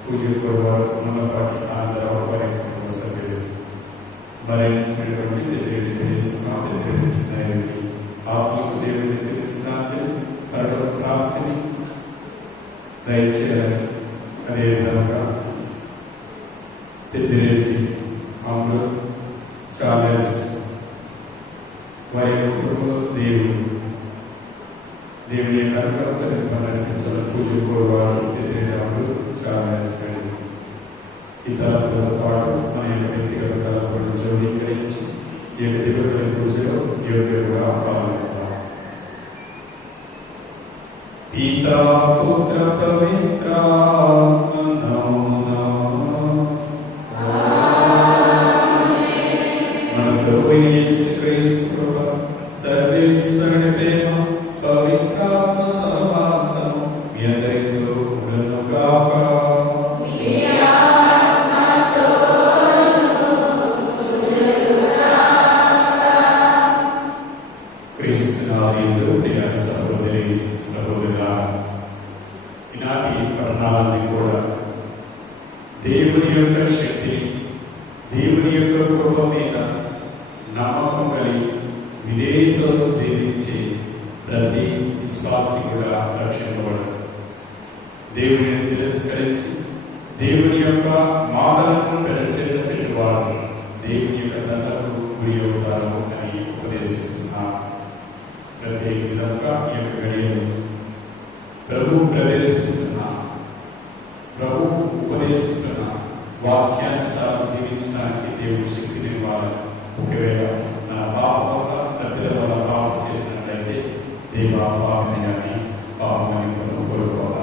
पूज्य వారి కుటుంబంలో దేవుని నరకలు పూజకోవారు చాలా ఇష్టం. ఈ తలపులతో పాటు మన యొక్క వ్యక్తిగత తలపులను జోడీకరించి ఈ యొక్క దేవుడి పూజలో యోగ్యులుగా పాల్గొంటాం. పితా పుత్ర పవిత్రాత్మ నమో నమః. మన ప్రభువైన యేసుక్రీస్తు కృప, సర్వేశ్వరుని ప్రేమ, పవిత్రాత్మ సహవాసము మీ అందరితో ఉండునుగాక. దేవుని యొక్క శక్తి, దేవుని యొక్క కృప మీద నమ్మకం కలిగి విధేయతతో జీవించి ప్రతి విశ్వాసి కూడా రక్షించబడదు. దేవుని తిరస్కరించి దేవుని యొక్క మాటలను పెంచేటువంటి వారు దేవుని యొక్క దండకు గురి అవుతారు అని ఉపదేశిస్తున్నారు. ప్రతి విధంగా ఈ యొక్క గడియలు ప్రభు ప్రవేశిస్తున్నా, ప్రభు ఉపదేశిస్తున్న వాక్యానుసారం జీవించడానికి దేవుడి శక్తిని ఇవ్వాలి. ఒకవేళ నా పాపం వల్ల తప్పిద వల్ల పాపం చేసినట్లయితే దేవా పాపని కానీ పాపమని కోరుకోవాలి.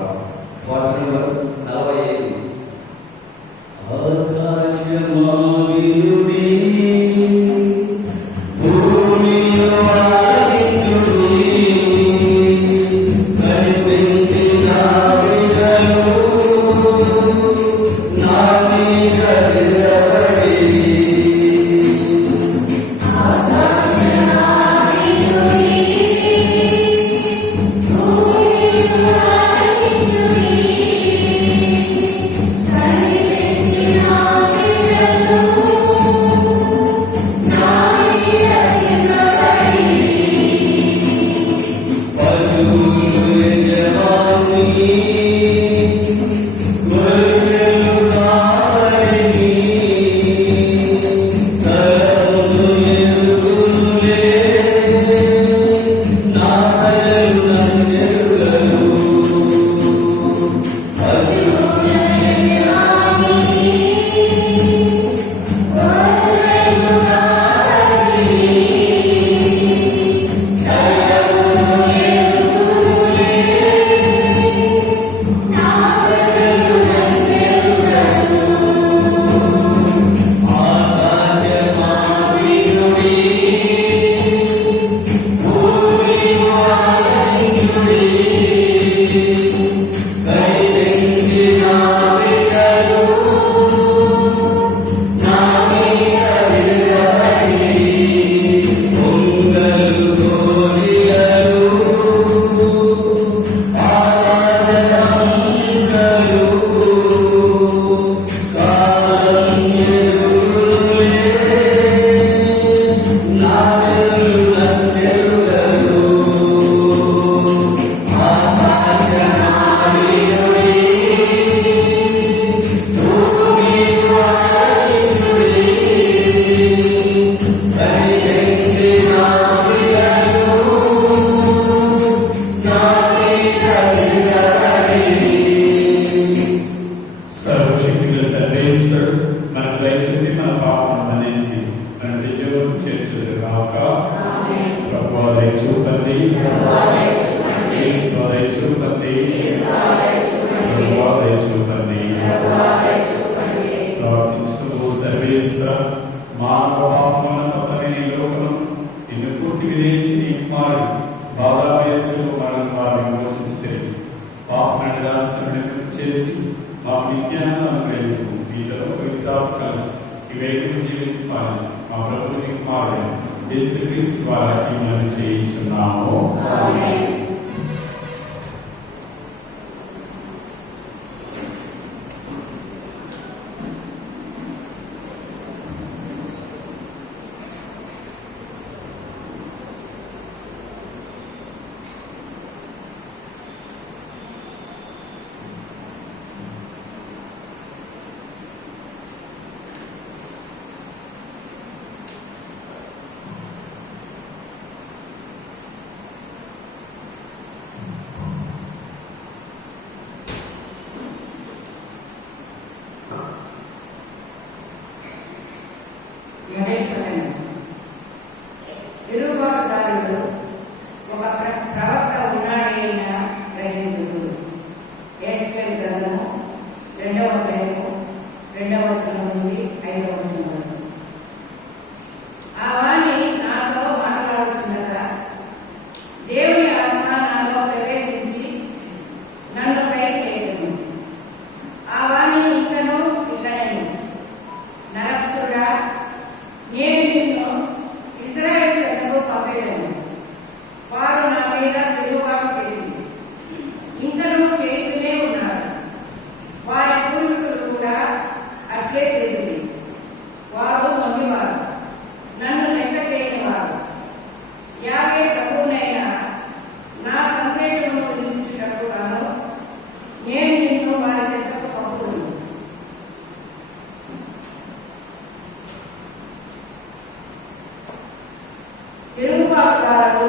తిరుగుబాటుదారుడు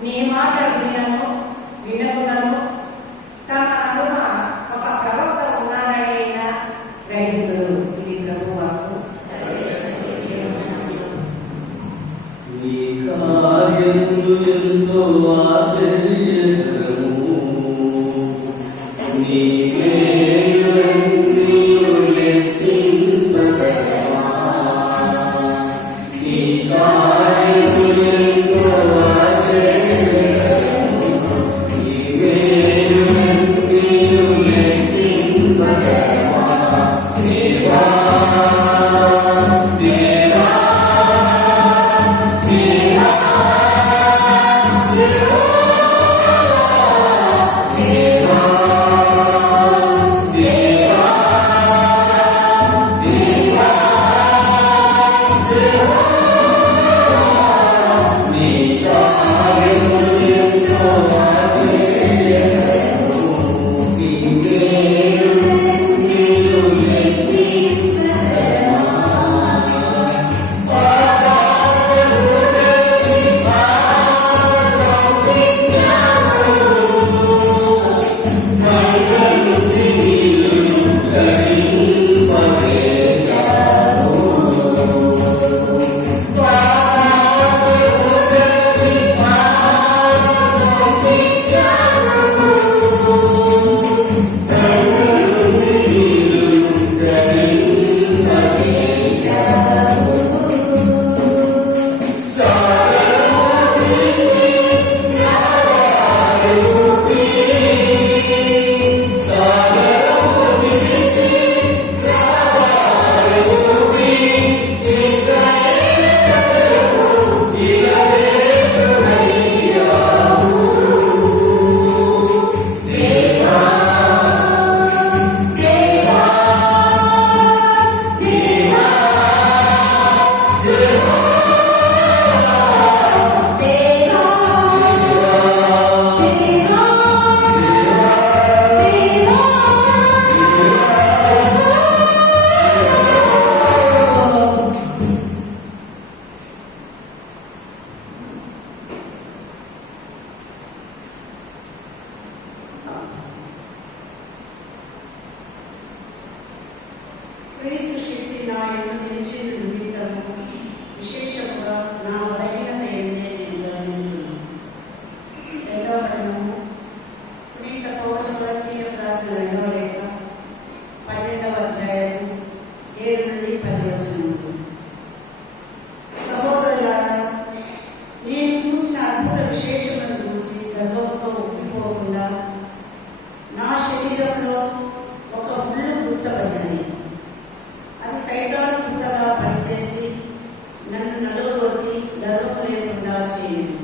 నీ మాట వినకునను తమ నడుమ ఒక ప్రవక్త ఉన్నాడని అయినా గ్రహింతుడు. ఇది ప్రభు వాక్కు. నీ కార్యములు ఎంతో ఆశ్చర్యకరము. నీ క్రీస్తు శక్తి నా యందు నిలిచిన నిమిత్తము విశేషముగా నా బలహీనత ఎందే నేను గమనించున్నాను. రెండవ పఠనము పునీత పౌలు కొరింథీయులకు రాసిన రెండవ లేఖ 12వ అధ్యాయము 7 నుండి 10 వచనములు. సహోదరులారా, నేను చూసిన అద్భుత విశేషములను గురించి గర్వంతో ఉప్పిపోకుండా నా శరీరంలో ఒక ముళ్ళు గుచ్చబడినది. అది సైతాను గుంతగా పనిచేసి నన్ను నలుగురికి గర్వం లేకుండా చేయండి.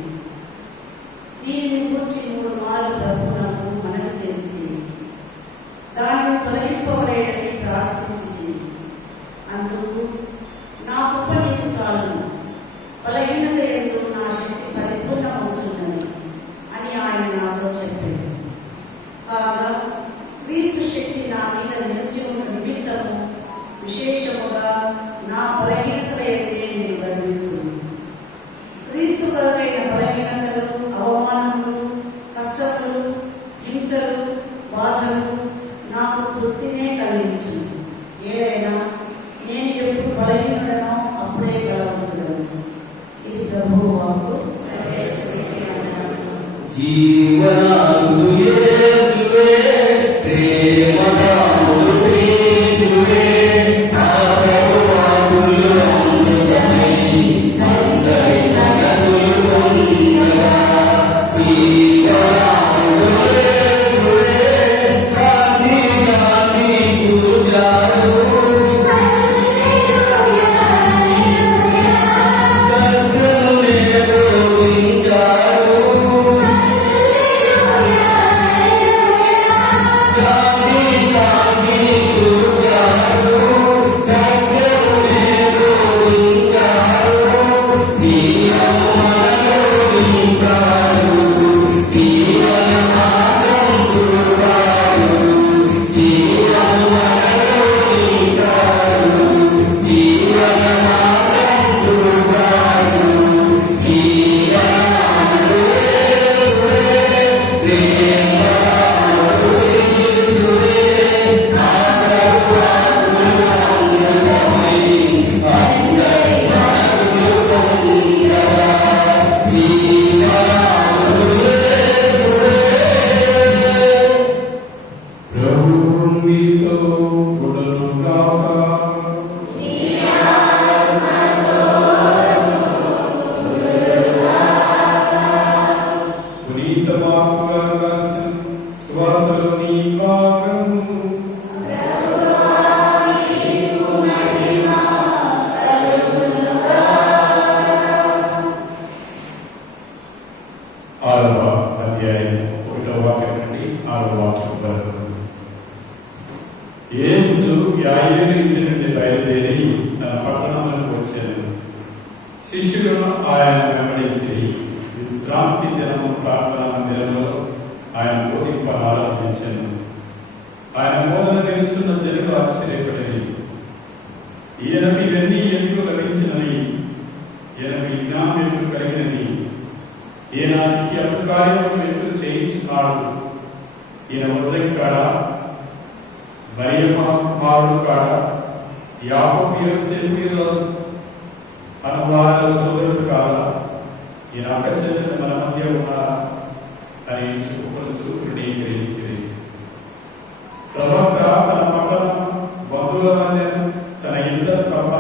దీనిని గురించి 3 మార్లు ప్రభువునకు మనవి చేసింది. దానిని తొలగింపవలేదని ప్రార్థించింది. అందుకు నా కృప నీకు చాలును, బలహీనత యందు నా శక్తి పరిపూర్ణమవుతున్నది అని ఆయన నాతో చెప్పాడు. కాగా క్రీస్తు శక్తి నా మీద నిలిచి ఉన్న నిమిత్తము విశేషముగా నా బలహీనతల ఎందే నేను గర్వింతును. క్రీస్తు కొరకైన బలహీనతలు, అవమానములు, కష్టములు, హింసలు, బాధలు నాకు తృప్తినే కలిగించును. ఏదైనా నేను ఎప్పుడు బలహీనుడనో అప్పుడే బలవంతుడను. ఇది ప్రభువు వాక్కు. జీవనాలు యేసువే, ప్రేమనాలు క్రీస్తువే, ఆశీర్వాదములు అందుకై అందరి మనసులు పొందగా. జీవనాలు యేసువే, శాంతిగా నీకు జాలు, దర్శనమే బోధించారు. శిష్యులు ఆయన వెంబడించి విశ్రాంతి దినము ప్రార్థనా మందిరంలో ఆయన బోధింప ఆరంభించాను. ఆయన బోధన నిలుచున్న జనులు ఆశ్చర్యపడేవి. ఈయనకు ఇవన్నీ ఎందుకు లభించినవి? ఈయనకు జ్ఞానం ఎందుకు కలిగినది? ఈయన ఈ అపకార్యములు ఎందుకు చేయించున్నాడు? ఈయన మొదటి కాడా? మరియమ్మ కుమారుడు కాడా? యాకోబు యోసేపు అనువాద సోదరుడు కాదా? ఈయన అక్కచెల్లెలు మన మధ్య ఉన్నారా అని చెప్పుకొనుచు తృణీకరించింది. ప్రవక్త తన పట్టణ బంధువుల మధ్య తన ఇద్దరు తప్ప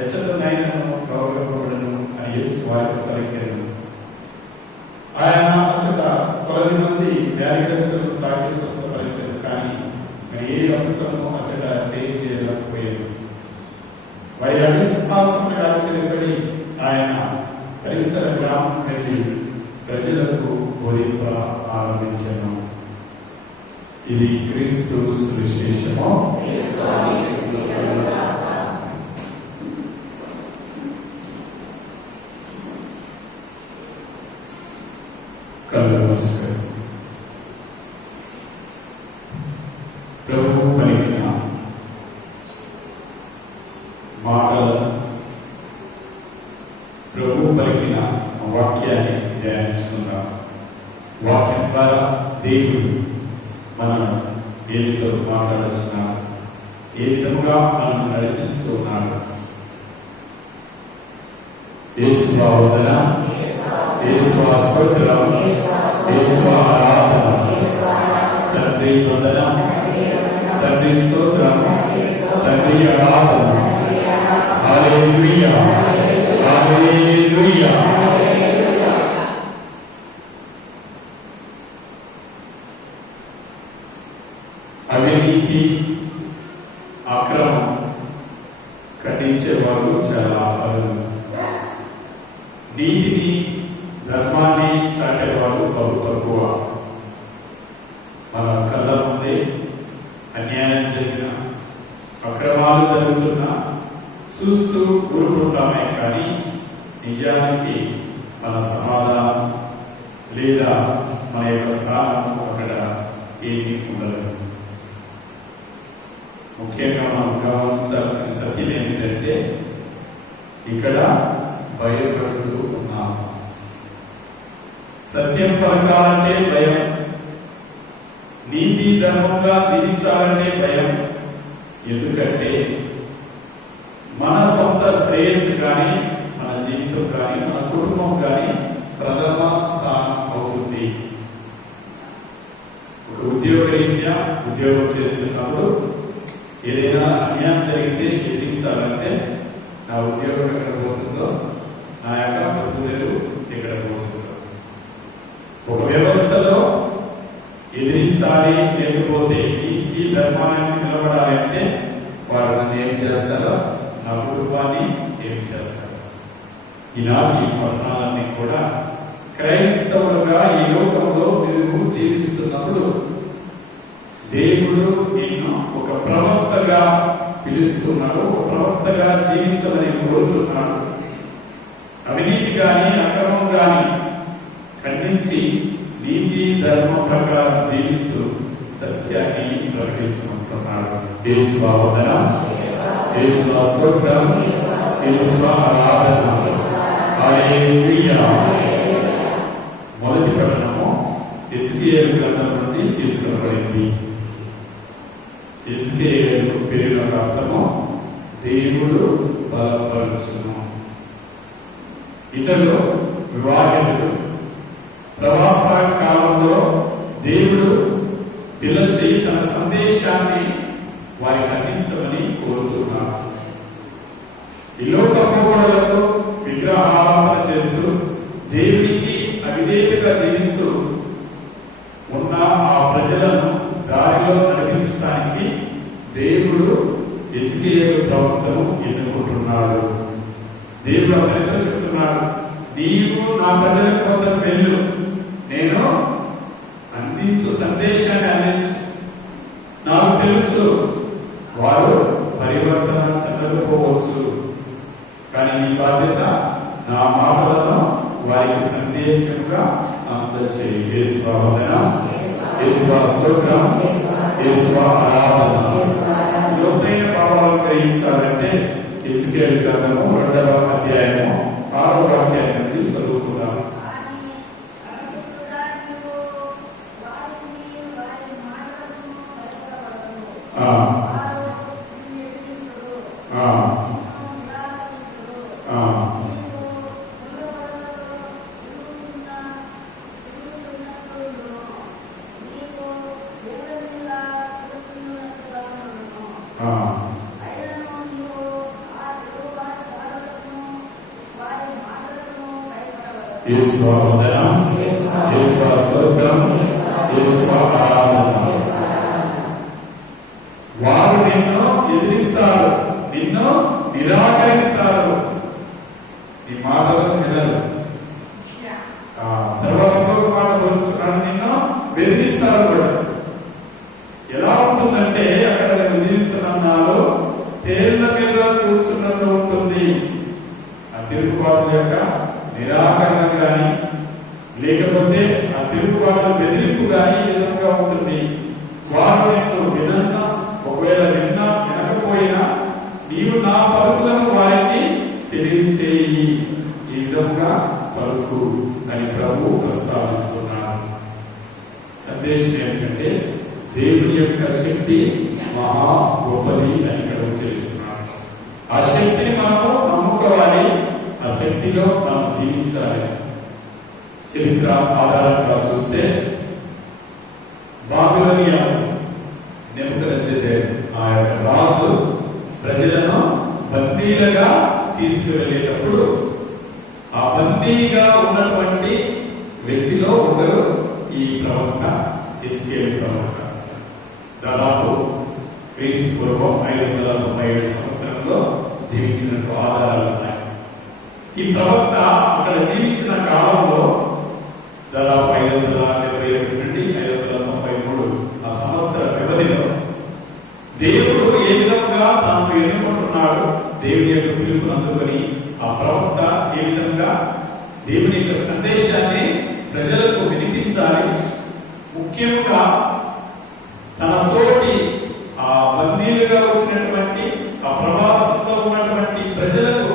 ఎచ్చటనైనను గౌరవపడను అని యేసు వారికి పలికారు. ఆయన అచ్చట కొలది మంది వ్యాధిగ్రస్తులకు తాకి స్వస్థపరిచారు, కానీ ఏ అద్భుతము అచ్చట చేయలేకపోయారు. వారి అవిశ్వాసమును ఆశ్చర్యపడి ఆయన పరిసర గ్రామం వెళ్ళి ప్రజలకు బోధింప ఆరంభించాను. ఇది క్రీస్తు సువిశేషము. కళ్ళు మూసుకోండి. ప్రభువు పలికిన మాటలను, ప్రభు పలికిన వాక్యాన్ని ధ్యానించుకుందాం. వాక్యం ద్వారా దేవుడు మనం ఏమితో మాట్లాడుతున్నాడు, ఏ విధముగా మనం నడిపిస్తున్నాడు. యేసువా వందనం, యేసువా స్తోత్రం, యేసువా ఆరాధన. తండ్రి వందనం, తండ్రి స్తోత్రం, తండ్రి ఆరాధన. హల్లెలూయా, హల్లెలూయా. అవినీతి, అక్రమం ఖండించే వాళ్ళు చాలా అరుదు. నీతిని, ధర్మాన్ని చాటేవాళ్ళు బహు తక్కువ. మన కళ్ళ ముందే అన్యాయం జరిగిన, అక్రమాలు జరుగుతున్నా చూస్తూ ఊరుకుంటామే, కానీ నిజానికి మన సమాధానం లేదా మన యొక్క స్థానం అక్కడ ఏమీ ఉండదు. ముఖ్యంగా మనం గమనించాల్సిన సత్యం ఏమిటంటే, ఇక్కడ భయపడుతూ ఉన్నాం. సత్యం పలకాలంటే భయం, నీతి ధర్మంగా జీవించాలంటే భయం. ఎందుకంటే మన సొంత శ్రేయస్సు కానీ, మన జీవితం కానీ, మన కుటుంబం కానీ ప్రథమ స్థానం అవుతుంది. ఒక ఉద్యోగరీత్యా ఉద్యోగం చేస్తున్నప్పుడు ఏదైనా అన్యాయం జరిగితే ఎదిరించాలంటే నా ఉద్యోగం ఎక్కడ పోతుందో, నా యొక్క బతుకులు ఎక్కడ పోతుందో. ఒక వ్యవస్థలో ఎదిరించాలి, లేకపోతే ఈ ధర్మాన్ని నిలబడాలి అంటే వారు నన్ను ఏం చేస్తారో, నా కుటుంబాన్ని ఏం చేస్తారు. ఈనాటి పట్టణాలన్నీ కూడా క్రైస్తవులుగా ఈ లోకంలో మీరు జీవిస్తున్నప్పుడు దేవుడు నిన్ను ఒక ప్రవక్తగా పిలుస్తున్నాడు, ఒక ప్రవక్తగా జీవించమని కోరుతున్నాడు. అవినీతి గాని, అక్రమం గాని ఖండించి నీతి ధర్మం ప్రకారం జీవిస్తూ సత్యాన్ని ప్రకటించమంటున్నాడు. యేసువా వందనం, యేసువా స్తోత్రం, యేసువా ఆరాధన. హల్లెలూయా. మొదటి పట్టణము యెజ్రెయేలు గ్రంథం నుండి తీసుకునబడింది. యెజ్రెయేలు పేరున అర్థము దేవుడు బలపరుచును. ఇతరులు వివాహితులు ప్రవాస కాలంలో దేవుడు పిలిచి తన సందేశాన్ని వారికి అందించమని కోరుతున్నాడు. ఈ లోక పోకడలకు విగ్రహారాధన చేస్తూ దేవునికి అవిధేయతగా జీవిస్తూ ఉన్న ఆ ప్రజలను దారిలో నడిపించడానికి దేవుడు యెజ్రెయేలు ప్రవక్తను ఎన్నుకుంటున్నాడు. దేవుడు అతనితో చెప్తున్నాడు, నీవు నా ప్రజల కోసం వెళ్ళు, నేను అందించు సందేశాన్ని అందించు. నాకు తెలుసు వారు పరివర్తన చెందకపోవచ్చు, కానీ నీ బాధ్యత నా వారికి సందేశంగా అందచేయి. యేసువా వందనం, యేసువా స్తోత్రం, యేసువా ఆరాధన. లోతైన భావాలు గ్రహించాలంటే ఎజెకియేలు గ్రంథము 2వ అధ్యాయము 6వ వాక్యాన్ని నుండి చదువుకుందాం. యేసువా వందనం, యేసువా స్తోత్రం, యేసువా ఆరాధన. వారు నిన్ను ఎదిరిస్తారు, నిన్ను నిరాకరిస్తారు, ఈ మాటలను వినరు. తర్వాత ఇంకొక మాట బోధించున్నాను, నిన్ను బెదిరిస్తారు కూడా. ఎలా ఉంటుందంటే అక్కడ నేను జీవిస్తున్నాను, తేళ్ల మీద కూర్చున్నట్టు ఉంటుంది. ఆ తిరుగుబాటు యొక్క నిరాకరణ కానీ లేకపోతే ఆ తిరుగుబాటు బెదిరింపు కానీ ఈ విధంగా ఉంటుంది. వారు నిన్ను వినన్నా, ఒకవేళ విన్నా వినకపోయినా నీవు నా పలుకులను వారికి తెలియచేయి, ఈ విధంగా పలుకు అని ప్రభు ప్రస్తావిస్తున్నాడు. సందేశం ఏంటంటే దేవుని యొక్క శక్తి మహా గొప్పది అని ఇక్కడ ఉచ్చరిస్తున్నాడు. ఆ శక్తిని మనము నమ్ముకోవాలి, ఆ శక్తిలో మనం జీవించాలి. చరిత్ర ఆధారంగా చూస్తే బాబిలోనియా నెబుకద్నెజర్ ఆ యొక్క రాజు ప్రజలను బందీలుగా తీసుకువెళ్ళేటప్పుడు ఆ బందీగా ఉన్నటువంటి వ్యక్తిలో ఒకరు ఈ ప్రవక్త ఎజెకియేలు ప్రవక్త. దాదాపు క్రీస్తు పూర్వం 597 సంవత్సరంలో జీవించినట్టు ఆధారాలు ఉన్నాయి. ఈ ప్రవక్త అక్కడ జీవించిన కాలంలో దాదాపు 572 నుండి 593 ఆ సంవత్సర వ్యవధిలో దేవుడు ఏ విధంగా తాను ఎన్నుకుంటున్నాడు, దేవుని యొక్క పిలుపును అందుకొని ఆ ప్రవక్త ఏ విధంగా దేవుని యొక్క సందేశాన్ని ప్రజలకు వినిపించాలి. ముఖ్యంగా తన తోటి ఆ బందీలుగా వచ్చినటువంటి ఆ ప్రవాసంలో ఉన్నటువంటి ప్రజలకు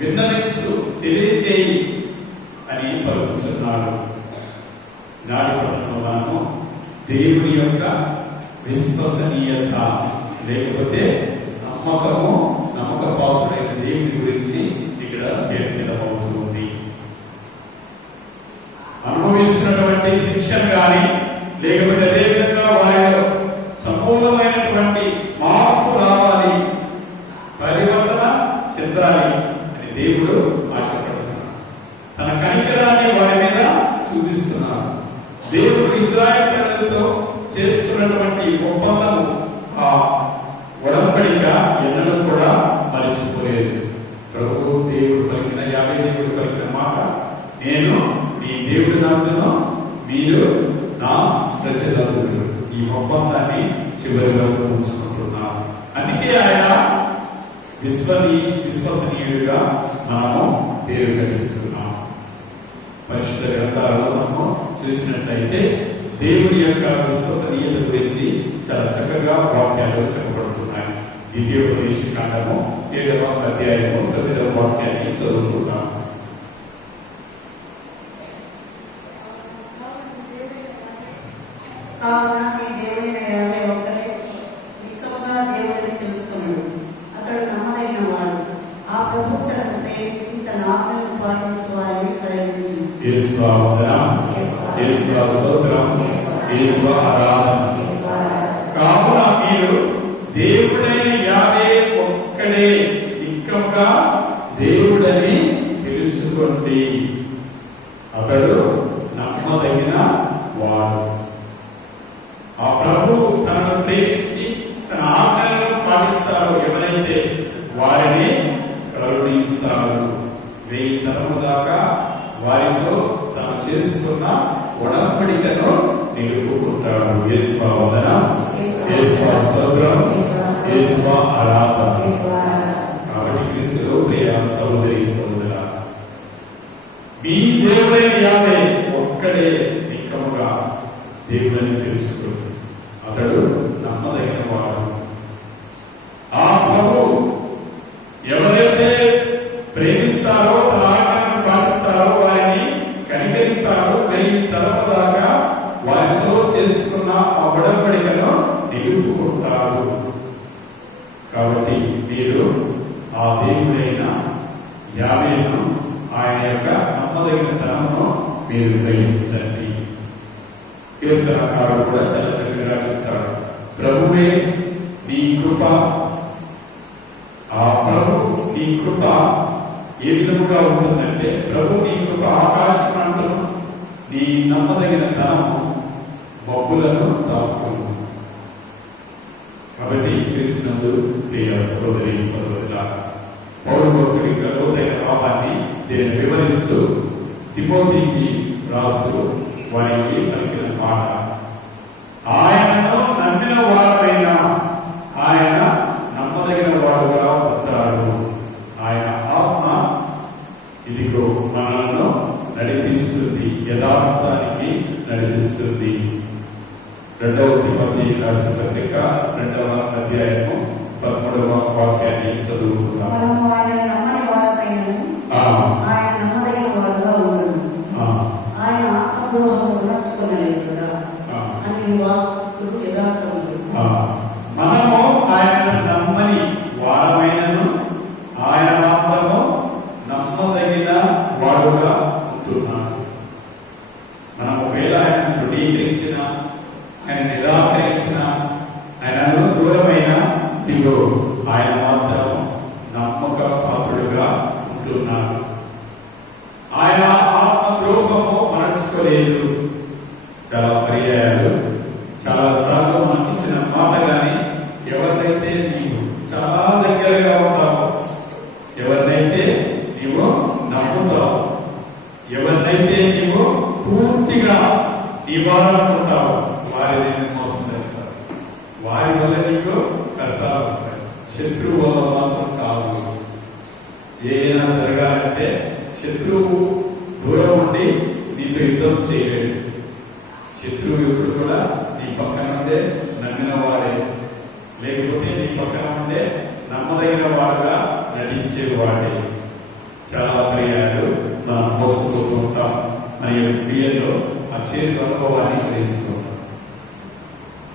విన్నవించు, తెలియచేయి అని పలుకుతున్నాడు. నాటి పట్టణంలో మనము దేవుని యొక్క విశ్వసనీయత లేకపోతే నమ్మకపాత్రుడైన దేవుని గురించి ఇక్కడ కీర్తనమవుతుంది. అనుభవిస్తున్నటువంటి శిక్షణ కానీ లేకపోతే అదే విధంగా వారిలో సంపూర్ణమైనటువంటి మార్పు రావాలి, పరివర్తన చెందాలి అని దేవుడు ఆశపడుతున్నాడు. తన కనికరాన్ని వారి మీద చూపిస్తున్నాడు. దేవుడు ఇజ్రాయెల్ ప్రజలతో చేస్తున్నటువంటి ఒప్పందము, ఆ ఒడంబడిక ఎన్నడూ కూడా మరిచిపోలేదు. ప్రభు దేవుడు పలికిన దేవుడు పలికిన మాట, నేను నీ దేవుడు నందును మీరు నా ప్రజలందరూ, ఈ ఒప్పందాన్ని చివరిగా ఉంచుకుంటున్నాను. అందుకే ఆయన విశ్వసనీయుడిగా మనము పేరు గడిస్తున్నాం. పరిశుద్ధ గ్రంథాలలో మనము చూసినట్లయితే దేవుని యొక్క విశ్వసనీయత గురించి చాలా చక్కగా వాక్యాలు చెప్పబడుతున్నాయి. ద్వితీయోపదేశ కాండము 7వ అధ్యాయము 9వ వాక్యాన్ని చదువుకుంటాం. కావున నీ దేవుడైన యెహోవా ఒక్కడే నిత్యముగా దేవుడిని తెలుసుకున్నాడు. అతడు నమ్మదగిన వాడు. ఆ ప్రభువు తనను ప్రేమించి తన ఆజ్ఞలను పాటించు వారిని దయచేయును. యేసువా వందనం, యేసువా స్తోత్రం, యేసువా ఆరాధన. కావున మీరు దేవుడైన యెహోవా ఒక్కడే నిత్యముగా దేవుడని తెలుసుకోండి. అతడు నమ్మదగిన వాడు. ఆ ప్రభువు తనను ప్రేమించి తన ఆజ్ఞలను పాటిస్తారు ఎవరైతే వారిని కరుణిస్తారు. 1000 తరముల దాకా వారితో తాను చేసుకున్న ఒడంబడికను నిలుపుకుంటాడు. యేసువా వందనం, యేసువా స్తోత్రం, యేసువా ఆరాధన. కాబట్టి క్రీస్తులో ప్రియ సహోదరి సహోదర, మీ దేవుడైన యావే ఒక్కడే నిక్కముగా దేవుడని తెలుసుకో. అతడు నమ్మదగిన వాడు. ఆ ప్రభు ఎవరైతే ప్రేమిస్తారో, తన ఆజ్ఞలను పాటిస్తారో వారిని కనికరిస్తారో, 1000 తరముల దాకా వారితో చేసుకున్న ఆ ఒడంబడికను నిలుపుకుంటారు. కాబట్టి మీరు ఆ దేవుడైన యావేను, ఆయన యొక్క నమ్మదగిన తనమును మీరు గ్రహించండి. కీర్తనకారుడు కూడా చాలా చక్కగా చెప్తాడు, ప్రభువే నీ కృప, ఆ ప్రభు నీ కృప ఏ విధముగా ఉంటుందంటే, ప్రభు నీ కృప ఆకాశం అంటును, నీ నమ్మదగిన ధనము మబ్బులను తాకును. కాబట్టి క్రీస్తునందు ప్రియ సహోదరి సహోదరులారా, పౌలు భక్తుడి లోతైన భావాన్ని దీనిని వివరిస్తూ తిమోతికి రాస్తూ వారికి పలికిన మాట, ఆయనను నమ్మిన వాడైన ఆయన నమ్మదగిన వాడుగా ఉంటాడు. ఆయన ఆత్మ ఇదిగో మనల్ని నడిపిస్తుంది, యథార్థానికి నడిపిస్తుంది. 2వ తిమోతి రాసిన పత్రిక 2వ అధ్యాయము 13వ వాక్యాన్ని చదువుకుందాం. ఆయన నమ్మని వారిపైనను ఆయన నమ్మదగిన వాడుగా ఉండడు. ఆయన ఆత్మద్రోహం నడుచుకోలేదు కదా అని వాక్కులు యథార్థములు. మనము ఆయన నమ్మని వారమైనను ఆయన మాత్రము నమ్మదగిన వాడుగా ఉంటున్నాడు. మనం ఒకవేళ ఆయన తృణీకరించిన, ఆయన నిరాకరించిన, ఆయనను దూరమైన, ఇదిగో ఆయన మాత్రం నమ్మక పాత్రుడుగా ఉంటున్నాడు. ఆయన ఆత్మద్రోహము మరచుకోలేదు. చాలా పర్యాయాలు, చాలా సార్లు మనకి ఇచ్చిన మాట కానీ, ఎవరినైతే నీవు చాలా దగ్గరగా ఉంటావో, ఎవరినైతే నీవు నమ్ముతావు, ఎవరినైతే నీవు పూర్తిగా ఇవ్వాలనుకుంటావు, వారిని మోసం చేస్తారు. వారి వల్ల నీకు కష్టాలు వస్తాయి. శత్రువు వల్ల మాత్రం కాదు. ఏదైనా జరగాలంటే శత్రువు దూరం ఉండి నీతో యుద్ధం చేయలేడు. శత్రువు ఎప్పుడు కూడా నీ పక్కన ఉండే నమ్మిన వాడే, లేకపోతే నీ పక్కన ఉండే నమ్మదగిన వాడుగా నటించేవాడే. చాలా పర్యాలు మనం మోసపోతూ ఉంటాం. మన యొక్క క్రియల్లో ఆ చేతి అనుభవాన్ని గ్రహిస్తూ ఉంటాం.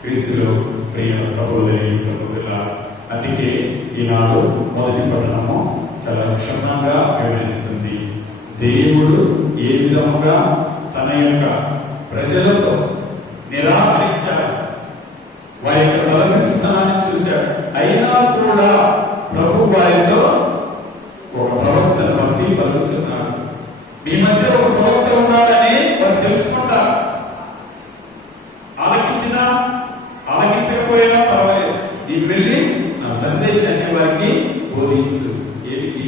క్రీస్తులో ప్రియ సహోదరి సహోదరుల, అందుకే ఈనాడు మొదటి పట్టణము చాలా క్షుణ్ణంగా వివరిస్తుంది. దేవుడు ఏ విధముగా తన యొక్క ప్రజలతో నిరాకరించాడు, వారి యొక్క బలమిస్తానాన్ని చూశాడు. అయినా కూడా ప్రభు వారితో ఒక ప్రవక్తను బట్టి పలుకుతున్నాడు. మీ మధ్య ఒక ప్రవక్త ఉన్నాడని వారు తెలుసుకుంటారు. ఆలకించినా ఆలకించకపోయినా పర్వాలేదు, నీకు వెళ్ళి నా సందేశాన్ని వారికి బోధించు. ఏమిటి?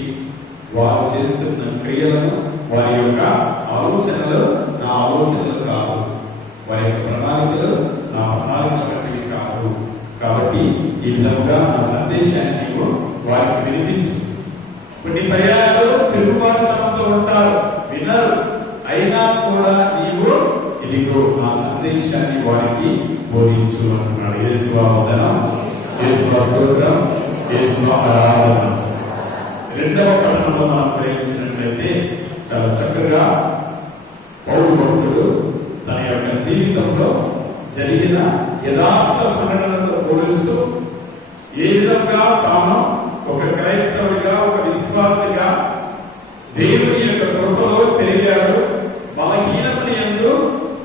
వారు చేస్తున్న క్రియలను, వారి యొక్క ఆలోచనలు నా ఆలోచనలు కాదు, వారి యొక్క ప్రణాళికలు నా ప్రణాళికలు వంటివి కాదు. కాబట్టి ఈ విధంగా నా సందేశాన్ని నీవు వారికి వినిపించు. కొన్ని పర్యాయాలు తిరుగుబాటుతనంతో ఉంటారు, వినరు. అయినా కూడా నీవు ఇదిగో నా సందేశాన్ని వారికి బోధించు అంటున్నాడు. యేసు వందనం, యేసు స్తోత్రం, యేసు ఆరాధన. 2వ పట్టణంలో మనం గ్రహించినట్లయితే చాలా చక్కగా పౌలు భక్తుడు తన యొక్క జీవితంలో జరిగిన యథార్థ సంఘటనలతో పోలుస్తూ ఏ విధంగా తాను ఒక క్రైస్తవుడిగా, ఒక విశ్వాసిగా దేవుని యొక్క కృపలో పెరిగాడు, బలహీనతని యందు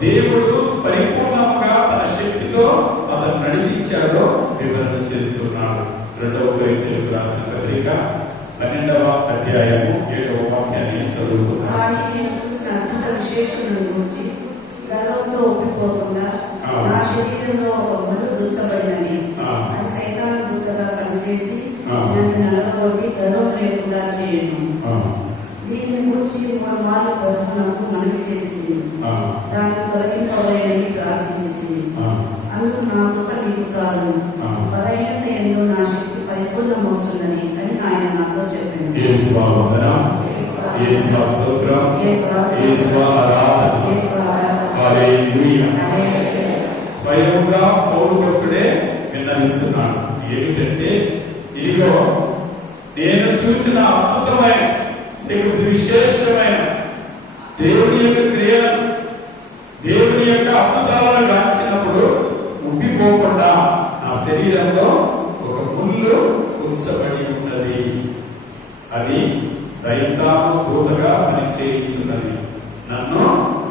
దేవుడు పరిపూర్ణంగా తన శక్తితో అతను నడిపించాడో వివరణ చేస్తున్నాడు. 2వ కొరింథీయులకు రాసిన పత్రిక 12వ అధ్యాయము 7వ వాక్యాన్ని చదువుతున్నాడు. విశేషణను గురించి గర్వంతో ఒప్పిపోకుండా నా శరీరంలో ఒక ముళ్ళు దుచ్చబడినది, అది సైతాను దూతగా పనిచేసి నన్ను నలగొట్టి గర్వం లేకుండా చేయను. దీనిని గురించి 3 మార్లు ప్రభువునకు మనవి చేసింది, దాన్ని తొలగింపబడేదని ప్రార్థించింది. అందుకు నా కృప నీకు చాలు, బలహీనత యందు నా శక్తి పరిపూర్ణమవుతున్నది అని ఆయన నాతో చెప్పాడు. యేసు ఆరాధన. హల్లెలూయా. స్వయంగా పౌలు భక్తుడే విన్నవిస్తున్నాడు. ఏమిటంటే, ఇదిగో నేను చూసిన అద్భుతమైన విశేషమైన దేవుని యొక్క క్రియలను, దేవుని యొక్క అద్భుతాలను గాంచినప్పుడు ఉబ్బిపోకుండా నా శరీరంలో ఒక ముళ్ళు ఉంచబడి ఉన్నది. అది సైతాను దూతగా పనిచేయించున్నది, నన్ను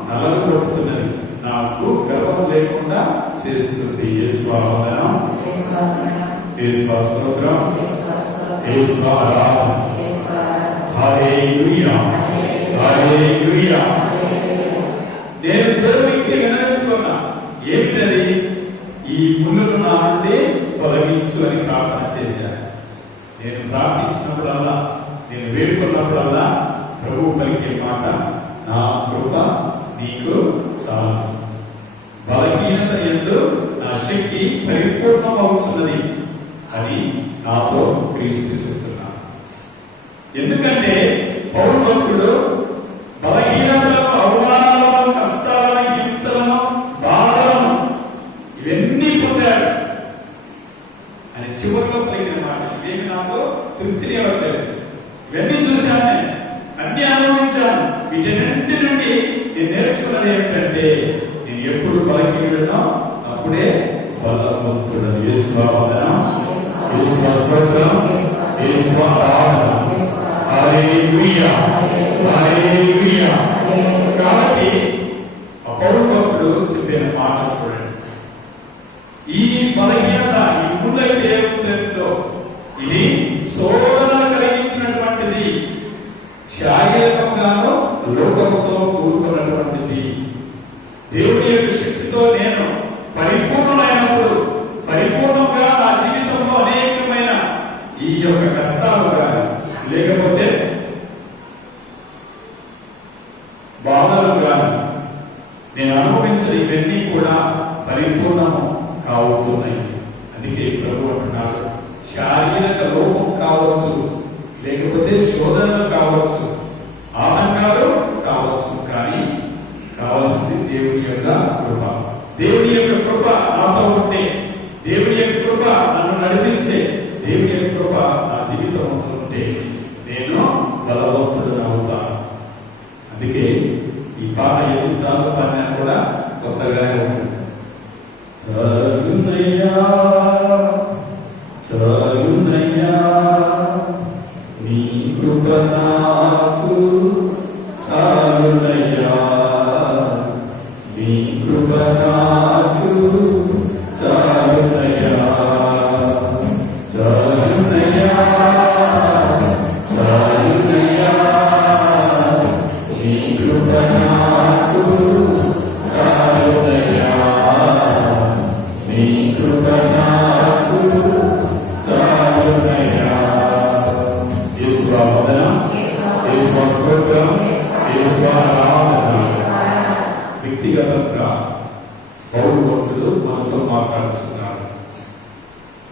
నలగొట్టుతున్నది, నాకు గర్వం లేకుండా చేస్తుంది. యేసు ఆరాధన, యేసు స్తోత్రం, యేసు ఆరాధన. హల్లెలూయా, హల్లెలూయా. నేను దేవునికి వినవించుకున్నా. ఏమిటది? ఈ ముళ్ళను నా నుండి తొలగించు అని ప్రార్థన చేశాను. నేను ప్రార్థించినప్పుడల్లా, నేను వేడుకున్నప్పుడల్లా ప్రభువు పలికే మాట, నా కృప నీకు చాలు, బలహీనత యందు నా శక్తి పరిపూర్ణమవుతున్నది అని నాతో క్రీస్తు చెప్తున్నాను. ఎందుకంటే పౌలు భక్తుడు బలహీనతలను, అవమానాలను, కష్టాలను, హింసలను, బాధలను ఇవన్నీ పొందాడు అని చివరిలో పలికిన మాట. ఇవేమి నాకు తృప్తిని ఇవ్వట్లేదు, ఇవన్నీ చూశాను, అన్ని అనుభవించాను. వీటన్నింటి నుండి నేను నేర్చుకున్నది ఏమిటంటే, నేను ఎప్పుడు బలహీనుడనో అప్పుడే బలవంతుడను. యేసు ఆరాధన, యేసు స్తోత్రం, యేసు ఆరాధన. హల్లెలూయా, హల్లెలూయా. కాబట్టి పౌలు భక్తుడు చెప్పిన మాట చూడండి. ఈ బలహీనత, ఈ ముందైతే ఏముందో, ఇది శోధన కలిగించినటువంటిది, శారీరకంగానూ లోకముతో కూడుకున్నటువంటిది. దేవుని యొక్క శక్తితో నేను పరిపూర్ణమైనప్పుడు, పరిపూర్ణంగా నా జీవితంలో అనేకమైన ఈ యొక్క కష్టాలు కానీ, లేకపోతే బాధలు కానీ నేను అనుభవించిన ఇవన్నీ కూడా పరిపూర్ణము కావుతున్నాయి. అందుకే ప్రభు అంటున్నాడు, శారీరక లోపం కావచ్చు, లేకపోతే శోధనలు కావచ్చు, ఆటంకాలు కావచ్చు, కానీ కావాల్సింది దేవుని యొక్క కృప. దేవుని యొక్క కృప నాతో ఉంటే, దేవుని యొక్క కృప నన్ను నడిపిస్తే, దేవుని యొక్క కృప నా జీవితం ఉంటుంటే నేను బలవంతుడు అవుతాను. అందుకే ఈ పాట ఎన్నిసార్లు పాడినా కూడా కొత్తగానే ఉంటుంది. చాలునయ్యా, చాలునయ్యా, నీ కృప నాకు చాలునయ్యా, నీ కృప నాకు చాలునయ్యా, చాలునయ్యా, చాలునయ్యా, నీ కృప నాకు చాలునయ్యా, నీ కృప నాకు చాలునయ్యా. యేసు ఆరాధన, యేసు స్తోత్రం, యేసు ఆరాధన. వ్యక్తిగతంగా పౌలు భక్తుడు మనతో మాట్లాడుతున్నారు.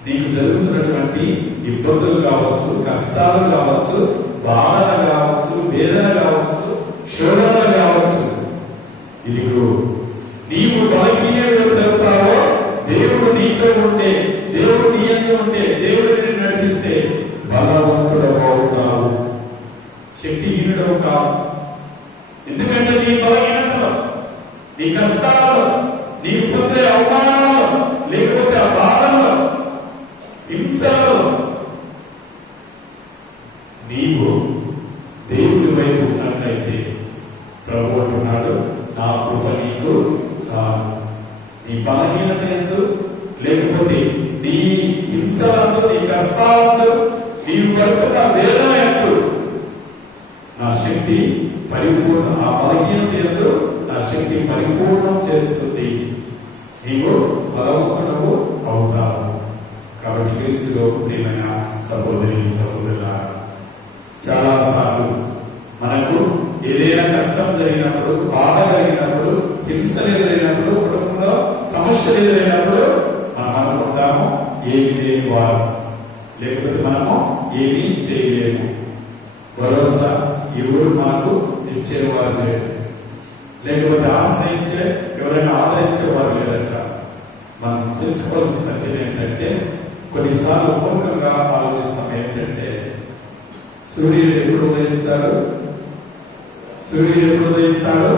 నీకు జరుగుతున్నటువంటి ఇబ్బందులు కావచ్చు, కష్టాలు కావచ్చు, బాధలు కావచ్చు, వేదన కావచ్చు, శోధనలు కావచ్చు, ఇదిగో నీవు బలహీనుడు ఎప్పుడవుతావో, దేవుడు నీతో ఉంటే, దేవుడు నీ యందు ఉంటే, దేవుడు నిన్ను నడిపిస్తే బలవంతుడవు అవుతావు, శక్తిహీనుడవు కావు. ఎందుకంటే నీ బలహీనతలో, నీ కష్టాల్లో, నీకు పొందే అవమానాల్లో, లేకపోతే ఆ బాధల్లో, హింసలో నీవు దేవుడి వైపు ఉన్నట్లయితే ప్రభు అంటున్నాడు, నా కృప నీకు చాలు. నీ బలహీనత ఎందు, లేకపోతే నీ హింసలందు, నీ కష్టాలందు, నీవు పడుతున్న వేదన ఎందు నా శక్తి పరిపూర్ణ, ఆ బలహీనత ఎందు నా శక్తి పరిపూర్ణం చేస్తుంది. నీవు బలవంతుడవు అవుతావు. కాబట్టి క్రీస్తులో ప్రియమైన సహోదరి సహోదరులారా, చాలా సార్లు మనకు ఏదైనా కష్టం జరిగినప్పుడు, బాధ కలిగినప్పుడు, హింసలు ఎదురైనప్పుడు, కుటుంబంలో సమస్యలు ఎదురైనప్పుడు మనం అనుకుంటాము ఏమి లేని వారు, లేకపోతే మనము ఏమీ చేయలేము, భరోసా ఎవరు మనకు ఇచ్చేవారు లేరు. లేకపోతే ఆశ్రయించే ఎవరైనా ఆదరించేవారు లేరంట. మనం తెలుసుకోవాల్సిన సత్యం ఏంటంటే కొన్నిసార్లు మూర్ఖంగా ఆలోచిస్తాం. ఏంటంటే సూర్యుడు ఎప్పుడు ఉదయిస్తాడు, సూర్యుడు ఎప్పుడు ఉదయిస్తాడు,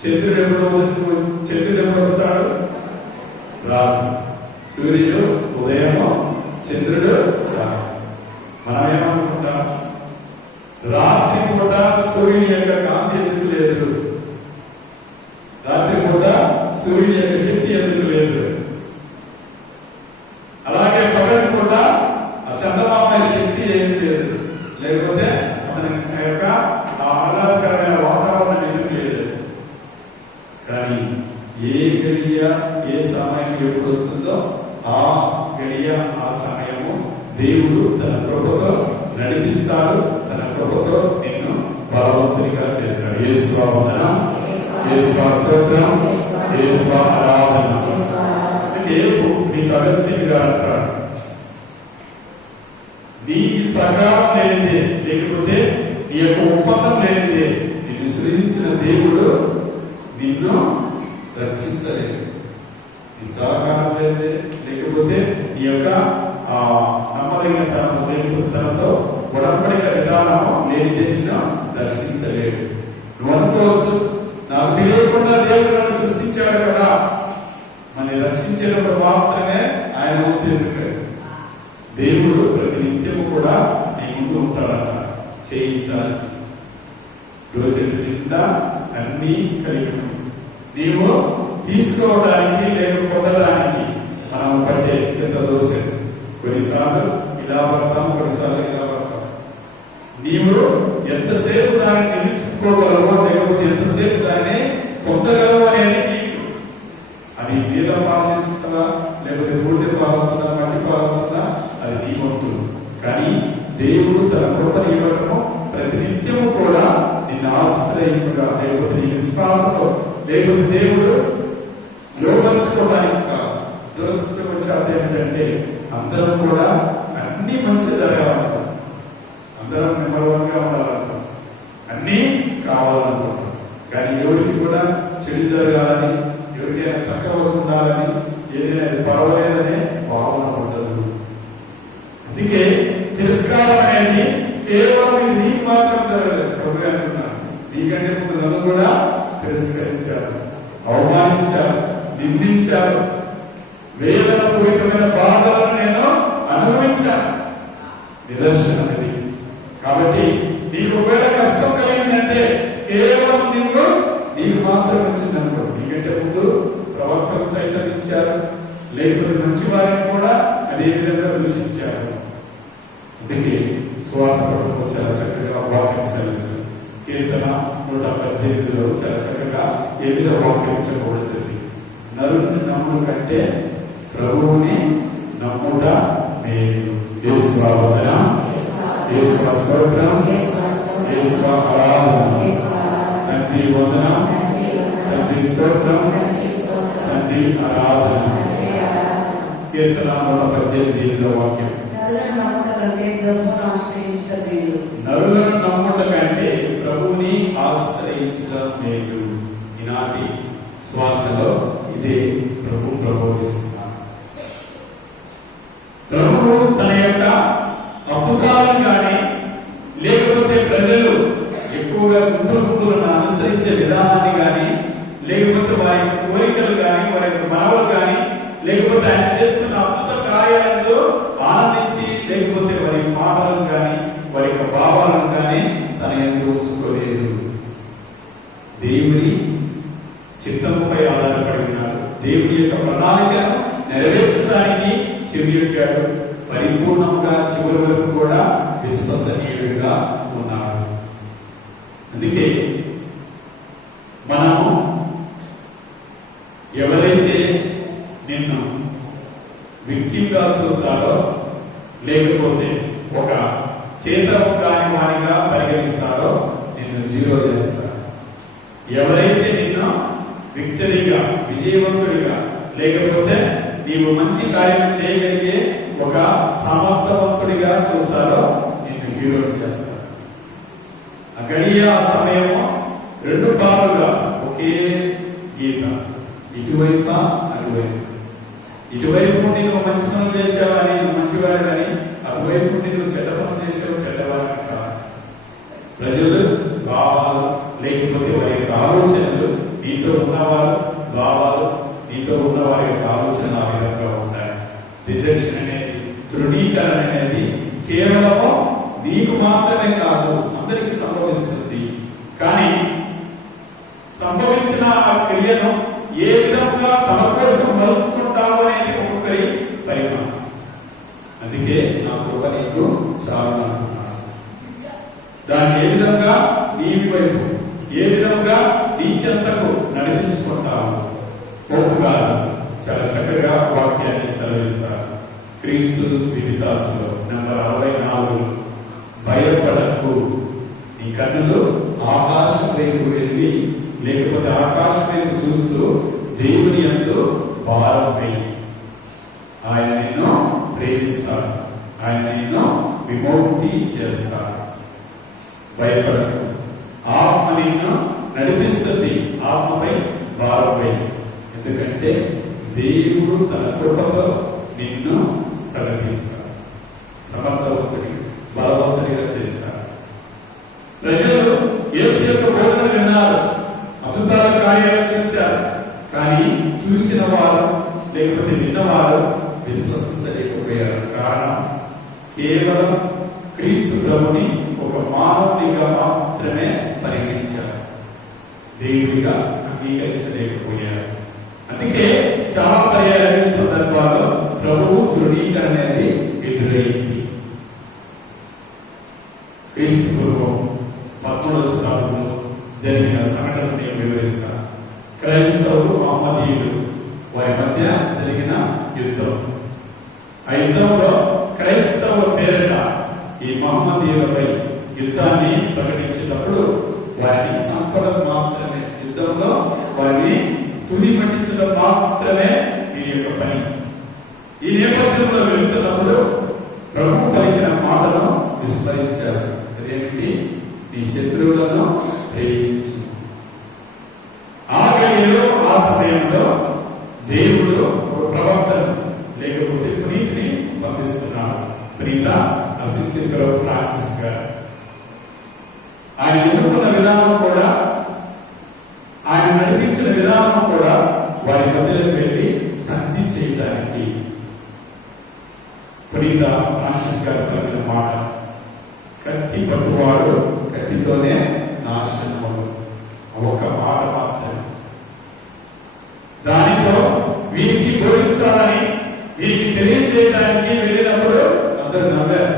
చంద్రుడు ఎప్పుడు వస్తాడు, రాదు. సూర్యుడు ఉదయము, చంద్రుడు రాదు. మనం ఏమనుకుంటాం, రాత్రి పూట సూర్యుని యొక్క కాంతి ఎందుకు లేదు, రాత్రి పూట సూర్యుని యొక్క శక్తి ఎందుకు లేదు, అలాగే పగటి పూట ఆ చందమామ శక్తి ఏం లేదు, లేకపోతే మన యొక్క ఆహ్లాదకరమైన వాతావరణం ఎందుకు లేదు. కానీ ఏ గడియ ఏ సమయం ఎప్పుడు వస్తుందో ఆ గడియ ఆ సమయము దేవుడు తన కృపతో నడిపిస్తాడు, తన కృపతో నిన్ను బలవంతునిగా చేస్తాడు. యేసువా వందనం, యేసువా స్తోత్రం, యేసువా ఆరాధన. అంటే మీకు అగస్త్యుని గారు అంటాడు, నీ సహకారం లేనిదే, లేకపోతే నీ యొక్క ఒప్పందం లేనిదే నిన్ను సృజించిన దేవుడు నిన్ను రక్షించలేదు. నీ సహకారం లేనిదే, లేకపోతే నీ యొక్క నమ్మదగిన తనతో ఉడంబడిక విధానము లేనిదే నిన్ను రక్షించలేదు. నువ్వు అనుకోవచ్చు, నాకు తెలియకుండా దేవుడు నన్ను సృష్టించాడు కదా, మన రక్షించేటప్పుడు మాత్రమే ఆయన ముందు. దేవుడు ప్రతి నిత్యము కూడా నీ ముందు ఉంటాడట. చేయించాలి యోసేపు నిండా అన్ని కలిగి నీవు తీసుకోవడానికి లేక పొందడానికి మనం పట్టే ఎంత దోశ. కొన్నిసార్లు ఇలా పడతాం, కొన్నిసార్లు ఇలా పడతాం. నీవు ఎంతసేపు దాన్ని నిలుచుకోగలవో, లేకపోతే ఎంతసేపు దాన్ని పొందగలవు అనేది అది మీద పాలించుకుంటుందా, లేకపోతే బూడిద పాలవుతుందా, మట్టి పాలవుతుందా, అది నీ వంతు. కానీ దేవుడు తన కృపను ఇవ్వడము ప్రతి నిత్యము కూడా నిన్ను ఆశ్రయింపుగా, లేకపోతే నీ విశ్వాసంలో, లేకపోతే దేవుడు లోపరుచుకోవడానికి కాదు. దురస్థితికి వచ్చేది ఏమిటంటే అందరం కూడా అన్ని మంచి జరగాలనుకుంటాం, అందరం నెంబర్ 1 గా ఉండాలనుకుంటాం, అన్ని కావాలనుకుంటాం. కానీ ఎవరికి కూడా చెడు జరగాలని, ఎవరికైనా తక్కువ ఉండాలని, ఏదైనా అది పర్వాలేదనే భావన ఉండదు. అందుకే తిరస్కారం అనేది కేవలం నీకు మాత్రం జరగలేదు. ప్రభువే అంటున్నాను, నీకంటే ముందు నన్ను కూడా తిరస్కరించారు, అవమానించారు, నిందించారు, వేదన పూరితమైన బాధలను నేను అనుభవించాను. నిదర్శనం ఇది. కాబట్టి నీకు ఒకవేళ కష్టం కలిగిందంటే కేవలం నీకు మాత్రం వచ్చిందనుకో. నీకంటే ముందు ప్రవక్తలు సైతం ఇచ్చారు, లేకపోతే మంచి వారిని కూడా అదే విధంగా దూషించారు. అందుకే స్వార్థ పట్టుకు చాలా చక్కగా వాక్యం సెలవుస్తుంది. కీర్తన 118లో చాలా చక్కగా ఏ విధంగా వాక్యం చెప్పబడుతుంది. నరుని నమ్ముడు కంటే ప్రభువుని నమ్ముట మేలు. యేసువా వందనం, యేసువా స్తోత్రం, యేసువా ఆరాధన. తండ్రి వందనం, తండ్రి స్తోత్రం, తండ్రి ఆరాధన. కీర్తన 118 వాక్యం, నరులను నమ్ముట కంటే ప్రభువుని ఆశ్రయించుట మేలు. ఈనాటి స్వార్థలో ఇదే ప్రభు ప్రబోధిస్తున్నారు. ప్రభువు తన యొక్క అద్భుతాలను కానీ, లేకపోతే ప్రజలు ఎక్కువగా గుంపులను అనుసరించే విధానాన్ని కానీ, లేకపోతే వారి కోరికలు కానీ, వారి యొక్క మనవలు కానీ, లేకపోతే ఆయన చేస్తున్న అద్భుత కార్యాలతో ఆనందించి, లేకపోతే వారి మాటలను కానీ, వారి యొక్క భావాలను కానీ తన ఎందుకు ఉంచుకోలేదు. దేవుని చిత్తముపై ఆధారపడి ఉన్నాడు. దేవుని యొక్క ప్రణాళికను నెరవేర్చడానికి చెవియొక్కాడు. పరిపూర్ణంగా చివరి వరకు కూడా విశ్వసనీయుడిగా ఉన్నాడు. అందుకే మనము ఎవరైతే నిన్ను విక్టిమ్గా చూస్తారో, లేకపోతే ఒక చేతము కాని వానిగా పరిగణిస్తారో నిన్ను జీరో చేస్తారు. ఎవరైతే నిన్ను విక్టరీగా, విజయవంతుడిగా, లేకపోతే నీవు మంచి కార్యం చేయగలిగే ఒక సమర్థవంతుడిగా చూస్తారో నిన్ను హీరో చేస్తారు. ఆ గడియ సమయము 2 పాలు ఇటువైపు అటువైపు, ఇటువైపు నుండి నువ్వు మంచి పనులు చేసావని నువ్వు మంచివాడని, అటువైపు నుండి నువ్వు చెడ్డ పనులు చేసావు చెడ్డవాడని కాదు. ప్రజలు భావాలు లేకపోతే వారి యొక్క ఆలోచనలు, నీతో ఉన్నవారు భావాలు, నీతో ఉన్న వారి యొక్క ఆలోచనలు ఆ విధంగా ఉంటాయి. రిజెక్షన్ అనేది, తృణీకరణ అనేది కేవలము నీకు మాత్రమే కాదు, అందరికీ సంభవిస్తుంది. కానీ సంభవించిన ఆ క్రియను ఏ విధంగా తమ కోసం మలుచుకుంటావు అనేది ఒక్కొక్కరి పరిమాణం. అందుకే నా కృప నీకు చాలు అనుకున్నాను. దాన్ని ఏ విధంగా నీ వైపు, ఏ విధంగా నీ చెంతకు నడిపించుకుంటావు. ఒప్పుగా చాలా చక్కగా వాక్యాన్ని సెలవిస్తారు. క్రీస్తు స్పిరితాసులో నంబర్ 64, భయపడకు, నీ కన్నులు ఆకాశం వైపు వెళ్ళి లేకపోతే ఆకాశం వైపు చూస్తూ దేవుని యందు భారం వేయి. ఆయన నిన్ను ప్రేమిస్తాడు, ఆయన నిన్ను విముక్తి చేస్తాడు. భయపడకు, ఆత్మ నిన్ను నడిపిస్తుంది, ఆత్మపై భారం వేయి. ఎందుకంటే దేవుడు తన కృపతో నిన్ను సరిపిస్తాడు, సమర్థవంతుడి బలవంతుడిగా చేస్తాడు. ప్రజలు యేసు యొక్క బోధన విన్నారు, అద్భుతాల కార్యాలు చూశారు. కానీ చూసిన వారు లేకపోతే విన్నవారు విశ్వసించలేకపోయారు. కారణం కేవలం క్రీస్తు ప్రభుని ఒక మానవునిగా మాత్రమే పరిగణించారు, దేవుడిగా అంగీకరించలేకపోయారు. అందుకే చాలా పర్యాయ సందర్భాల్లో ప్రభువు తృణీకరణ అనేది ఎదురైంది. క్రీస్తు పూర్వం 13వ శతాబ్దంలో జరిగిన సంఘటన నేను వివరిస్తాను. క్రైస్తవులు మహమ్మదీయులు వారి మధ్య జరిగిన యుద్ధం. ఆ యుద్ధంలో క్రైస్తవ పేరిట ఈ మహమ్మదీయులపై యుద్ధాన్ని ప్రకటించేటప్పుడు వారిని చంపడం మాత్రమే, యుద్ధంలో వారిని తుది పట్టించడం మాత్రమే దీని యొక్క పని. ఈ నేపథ్యంలో వెళుతున్నప్పుడు ప్రభు పలికిన మాటను విస్మరించారు. అదేమిటి? నీ శత్రువులను ప్రేమించు. ఆ గడిలో, ఆ సమయంలో దేవుడు ఒక ప్రవక్తను లేకపోతే పునీతిని పంపిస్తున్నాడు. పునీత అసిసి ఫ్రాన్సిస్ గారు ఆయన ఎన్నుకున్న విధానం కూడా, ఆయన నడిపించిన విధానం కూడా వారి మధ్యలోకి వెళ్ళి సంధి చేయడానికి పునీత ఫ్రాన్సిస్ గారు పలికిన మాట, కత్తి పట్టువాడు కత్తితోనే నాశనము. ఒక మాట మాత్రమే. దానితో వీరికి బోధించాలని, వీరికి తెలియజేయడానికి వెళ్ళినప్పుడు అందరూ నమ్మారు.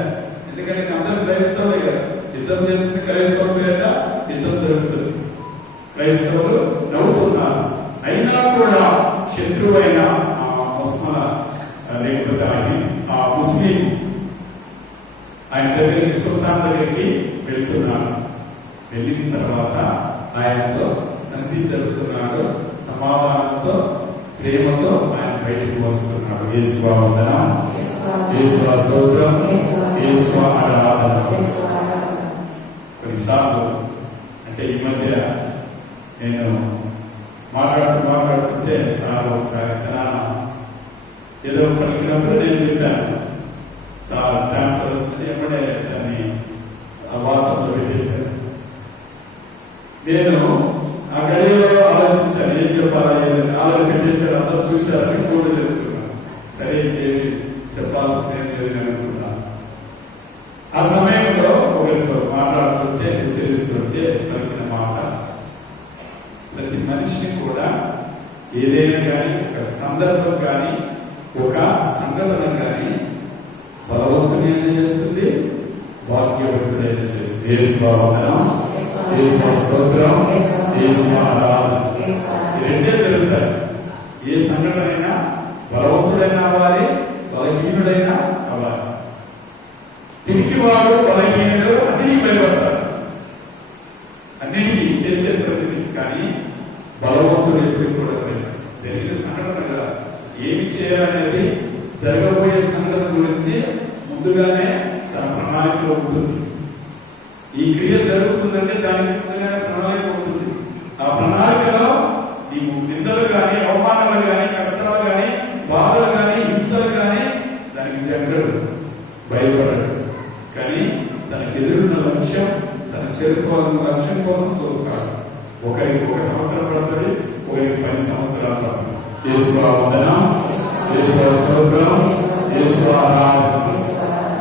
ఎందుకంటే అందరూ క్రైస్తవులే కదా, యుద్ధం చేస్తుంది క్రైస్తవుల పేరిట యుద్ధం జరుగుతుంది, క్రైస్తవులు నవ్వుతున్నారు. అయినా కూడా శత్రువైన ఆ ముస్లింల లేకపోతే ఆ ముస్లిం ఆయన దగ్గరికి, సుల్తాన్ దగ్గరికి వెళ్తున్నారు. వెళ్ళిన తర్వాత ఆయనతో సంధి జరుగుతున్నాడు, సమాధానంతో ప్రేమతో ఆయన బయటకు వస్తున్నాడు. యేసువా వందనం, యేసువా స్తోత్రం, యేసువా ఆరాధన. కొన్నిసార్లు అంటే ఈ మధ్య నేను మాట్లాడుతుంటే సార్ ఒకసారి ఏదో పలికినప్పుడు నేను చెప్పాను, సార్ ట్రాన్స్ఫర్ వస్తుంది, ఎప్పుడే దాన్ని వాట్సాప్లో పెట్టేశాను. నేను ఆ గడిలో ఆలోచించాను, ఏం చెప్పాలా, ఆలోచన పెట్టేశాడు. అందరూ చూశారని ఫోటో చేసుకున్నాను. సరే ఇంకేమి చెప్పాల్సింది ఏం లేదు అనుకున్నాను. ఆ సమయంలో ఒకరితో మాట్లాడుతుంటే, ఉచ్చరిస్తుంటే పలికిన మాట, ప్రతి మనిషిని కూడా ఏదైనా కానీ, ఒక సందర్భం కానీ, ఒక సంఘటన కానీ బలవంతుని చేస్తుంది, భాగ్యవంతుడైన చేస్తుంది. యేసువా వందనం, యేసువా స్తోత్రం, యేసువా ఆరాధన. ఈ రెండే జరుగుతాయి. ఏ సంఘటన అయినా బలవంతుడైనా అవ్వాలి, బలహీనుడైనా అవ్వాలి. తిరిగి వాడు బలహీనుడు అన్నిటికీ భయపడతాడు, అన్నిటికీ చేసే ప్రతిదీ. కానీ బలవంతుడు ఎప్పుడు కూడా జరిగిన సంఘటన కదా, ఏమి చేయాలనేది జరగబోయే సంఘటన గురించి ముందుగానే తన ప్రణాళికలో ఉంటుంది. ఈ క్రియ జరుగుతుందంటే దానికి ముందుగానే ప్రణాళిక ఉంటుంది. ఆ ప్రణాళికలో నీకు నిందలు కానీ అవమానాలు యేసు వందనం, యేసు స్తోత్రం, యేసు ఆరాధన.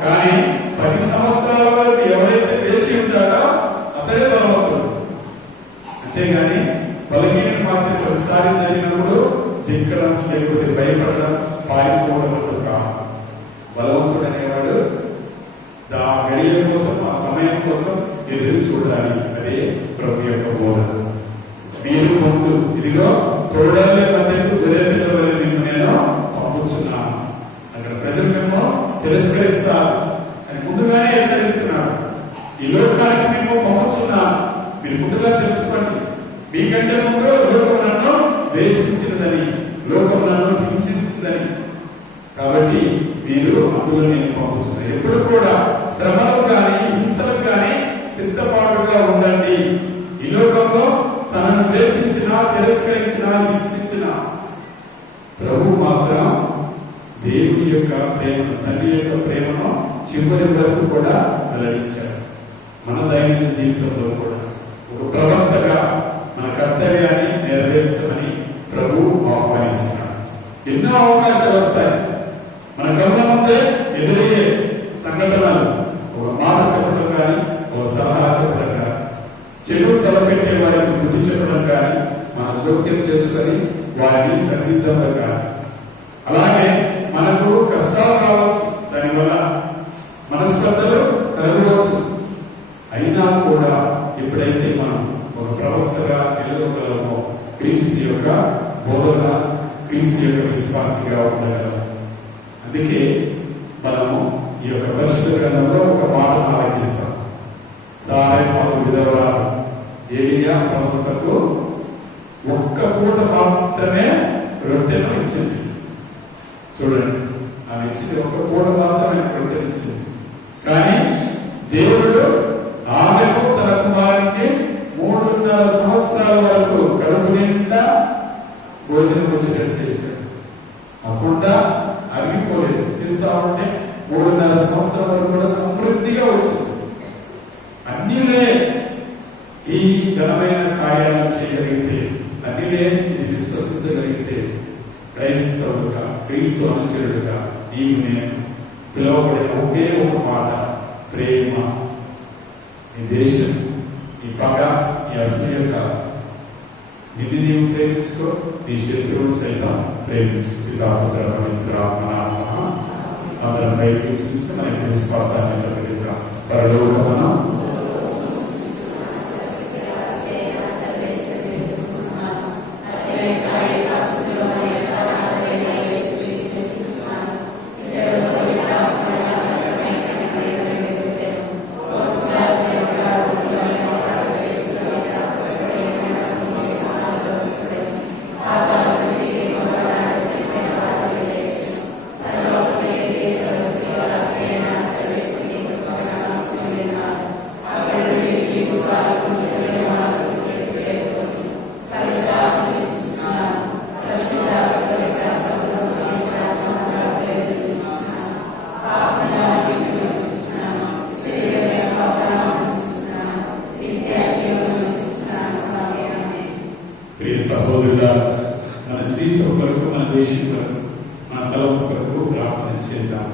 కానీ 10 సంవత్సరాల వరకు ఎవరైతే వేచి ఉంటాడో అతడే బలవంతుడు. అంతేగాని బలహీన మాత్రం ప్రతిసారి జరిగినప్పుడు చిక్కడం, లేకపోతే భయపడడం, పారిపోవడం కాదు. బలవంతుడు అనేవాడు ఆ గడియ కోసం, ఆ సమయం కోసం ఎదురు చూడాలి. అదే ప్రభు యొక్క బోధన. మీరు ముందు ఇదిగో తోడాలి మధ్యస్థు గొర్రెపిల్ల వలె నిన్ను నేను పంపుచున్నాను. అక్కడ ప్రజలు తిరస్కరిస్తారు అని ముందుగానే హెచ్చరిస్తున్నాడు. ఈ లోకానికి మేము పంపుచున్నాను, మీరు ముందుగా తెలుసుకోండి. మీకంటే ముందు లోకం నన్ను ద్వేషించినదని, లోకం నన్ను హింసించిందని. కాబట్టి మీరు అందులో నేను పంపుతున్నాను. ఎప్పుడు కూడా శ్రమలకు కానీ హింసలకు కానీ సిద్ధపాటుగా ఉండండి. ఈ లోకంలో తనను ద్వేషించిన, తిరస్కరించిన, హింసించిన ప్రభు మాత్రం దేవుని యొక్క ప్రేమను, తండ్రి యొక్క ప్రేమను చివరి వరకు కూడా వెల్లడించారు. మన దైనందిన జీవితంలో కూడా ఒక ప్రవక్తగా మన కర్తవ్యాన్ని నెరవేర్చమని ప్రభు ఆహ్వానిస్తున్నాడు. ఎన్నో అవకాశాలు వస్తాయి మన కళ్ళ ముందే ఎదురయ్యే సంఘటనలు. ఒక మాట చెప్పడం కానీ, ఒక సలహా చెప్పడం కానీ, చెడు తలపెట్టే వారికి బుద్ధి చెప్పడం కానీ, మన జోక్యం చేసుకొని వారిని సన్నిహితంగా కానీ, అలాగే మనకు కష్టాలు రావచ్చు, దానివల్ల మనస్పర్ధలు కలగవచ్చు. అయినా కూడా ఎప్పుడైతే మనం ఒక ప్రవక్తగా నిలవగలమో, క్రీస్తు యొక్క బోధన, క్రీస్తు యొక్క విశ్వాసిగా ఉండగలము. అందుకే మనము ఈ యొక్క పరిశుద్ధ గ్రంథంలో ఒక మాటను ఆలోచిస్తాం. సారెపాతు విధవరాలు ఏలియా ప్రవక్తకు ఒక్క పూట మాత్రమే రొట్టెను ఇచ్చింది. చూడండి, ఆమె ఇచ్చింది ఒక్క పూట మాత్రమే రొట్టెను ఇచ్చింది. కానీ దేవుడు ఆమెకు తన కుమారునికి 3.5 సంవత్సరాల వరకు కడుపు నిండా భోజనం వచ్చేటట్టు చేశాడు. అప్పుడు అరిగిపోలేదు. తీస్తా ఉంటే 3.5 సంవత్సరాల వరకు కూడా సమృద్ధిగా వచ్చింది. అన్నిలే ఈ ఘనమైన కార్యాలను చేయగలిగితే, అన్నిలే ఇది విశ్వసించగలిగితే, క్రైస్తవులుగా, క్రీస్తు అనుచరుడుగా నీవు నేను పిలువబడిన ఒకే ఒక మాట ప్రేమ. నీ దేశం, నీ పగ, నీ అసూయ కాదు. నిన్ను నీవు ప్రేమించుకో, నీ శత్రువును సైతం ప్రేమించు. అందరం ప్రయత్నించి మన విశ్వాసాన్ని ప్రకటిద్దాం. పరలోకమున సహోదరుడా, మన శ్రీశ కొరకు, మన దేశం కొరకు, మన తలపు కొరకు ప్రార్థన చేద్దాం.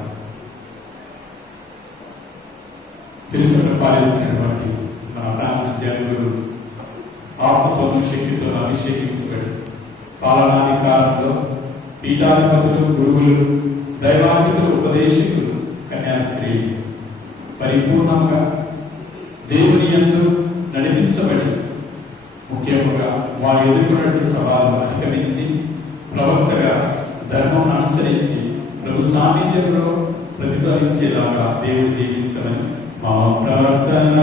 తెలుసుకున్న పాలిస్తున్నటువంటి మన ఫ్రాన్సిస్ జనులు ఆత్మతోనూ శక్తితోనూ అభిషేకించబడి పాలనాధికారంలో పీఠాధిపతులు, గురువులు, దైవాధిపతులు, ఉపదేశకులు, కన్యాస్త్రీ పరిపూర్ణంగా దేవుని యందు నడిపించబడి ముఖ్యంగా వారు ఎదుర్కొన్నటువంటి సవాలు అధిగమించి ప్రవక్తగా ధర్మం అనుసరించి ప్రభు సాన్నిధ్యంలో ప్రతిఫలించేలాగా దేవుడు దీవించమని మా ప్రార్థన.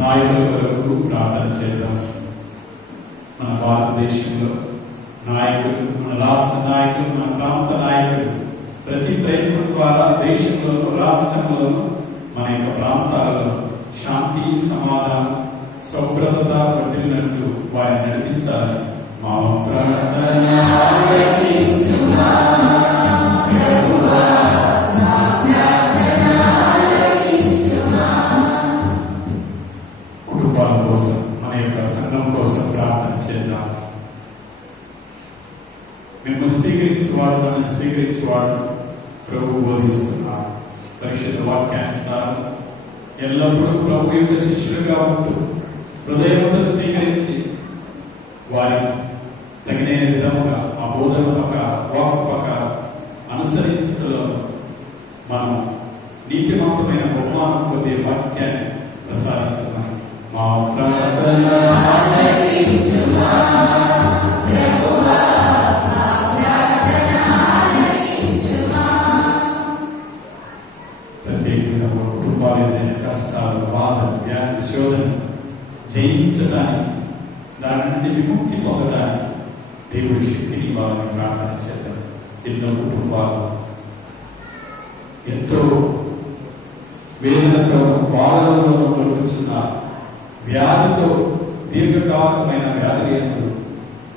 నాయకుల కొరకు ప్రార్థన చేద్దాం. మన భారతదేశంలో నాయకులు, మన రాష్ట్ర నాయకులు, మన ప్రాంత నాయకులు ప్రతి ప్రయత్నం ద్వారా దేశంలోనూ, రాష్ట్రంలోనూ, మన యొక్క ప్రాంతాలలో శాంతి, సమాధానం, శుభ్రత వర్ధిల్లినట్లు వారిని నడిపించాలని మా ప్రార్థన. వాడు ప్రభు బోధిస్తున్నారు. పరిశుద్ధ వాక్యానుసారం ఎల్లప్పుడూ ప్రభు యొక్క శిష్యులుగా ఉంటూ హృదయంతో స్వీకరించి వారి తగిన విధముగా ఆ బోధన వాక్ అనుసరించడంలో మనం నీతిమంతమైన బహుమానం పొందే వాక్యాన్ని ప్రసాదించమని మా ప్రార్థన. ప్రత్యేకంగా మా కుటుంబాలు ఏదైనా కష్టాలు, బాధలు, వ్యాధి, శోధన జయించడానికి, దాని నుండి విముక్తి పొందడానికి దేవుడి శక్తిని వాళ్ళని ప్రార్థన చేద్దాం. ఎన్నో కుటుంబాలు ఎంతో వేదనతో, బాధలతో కూర్చున్నారు. వ్యాధితో, దీర్ఘకాలమైన వ్యాధి ఎందు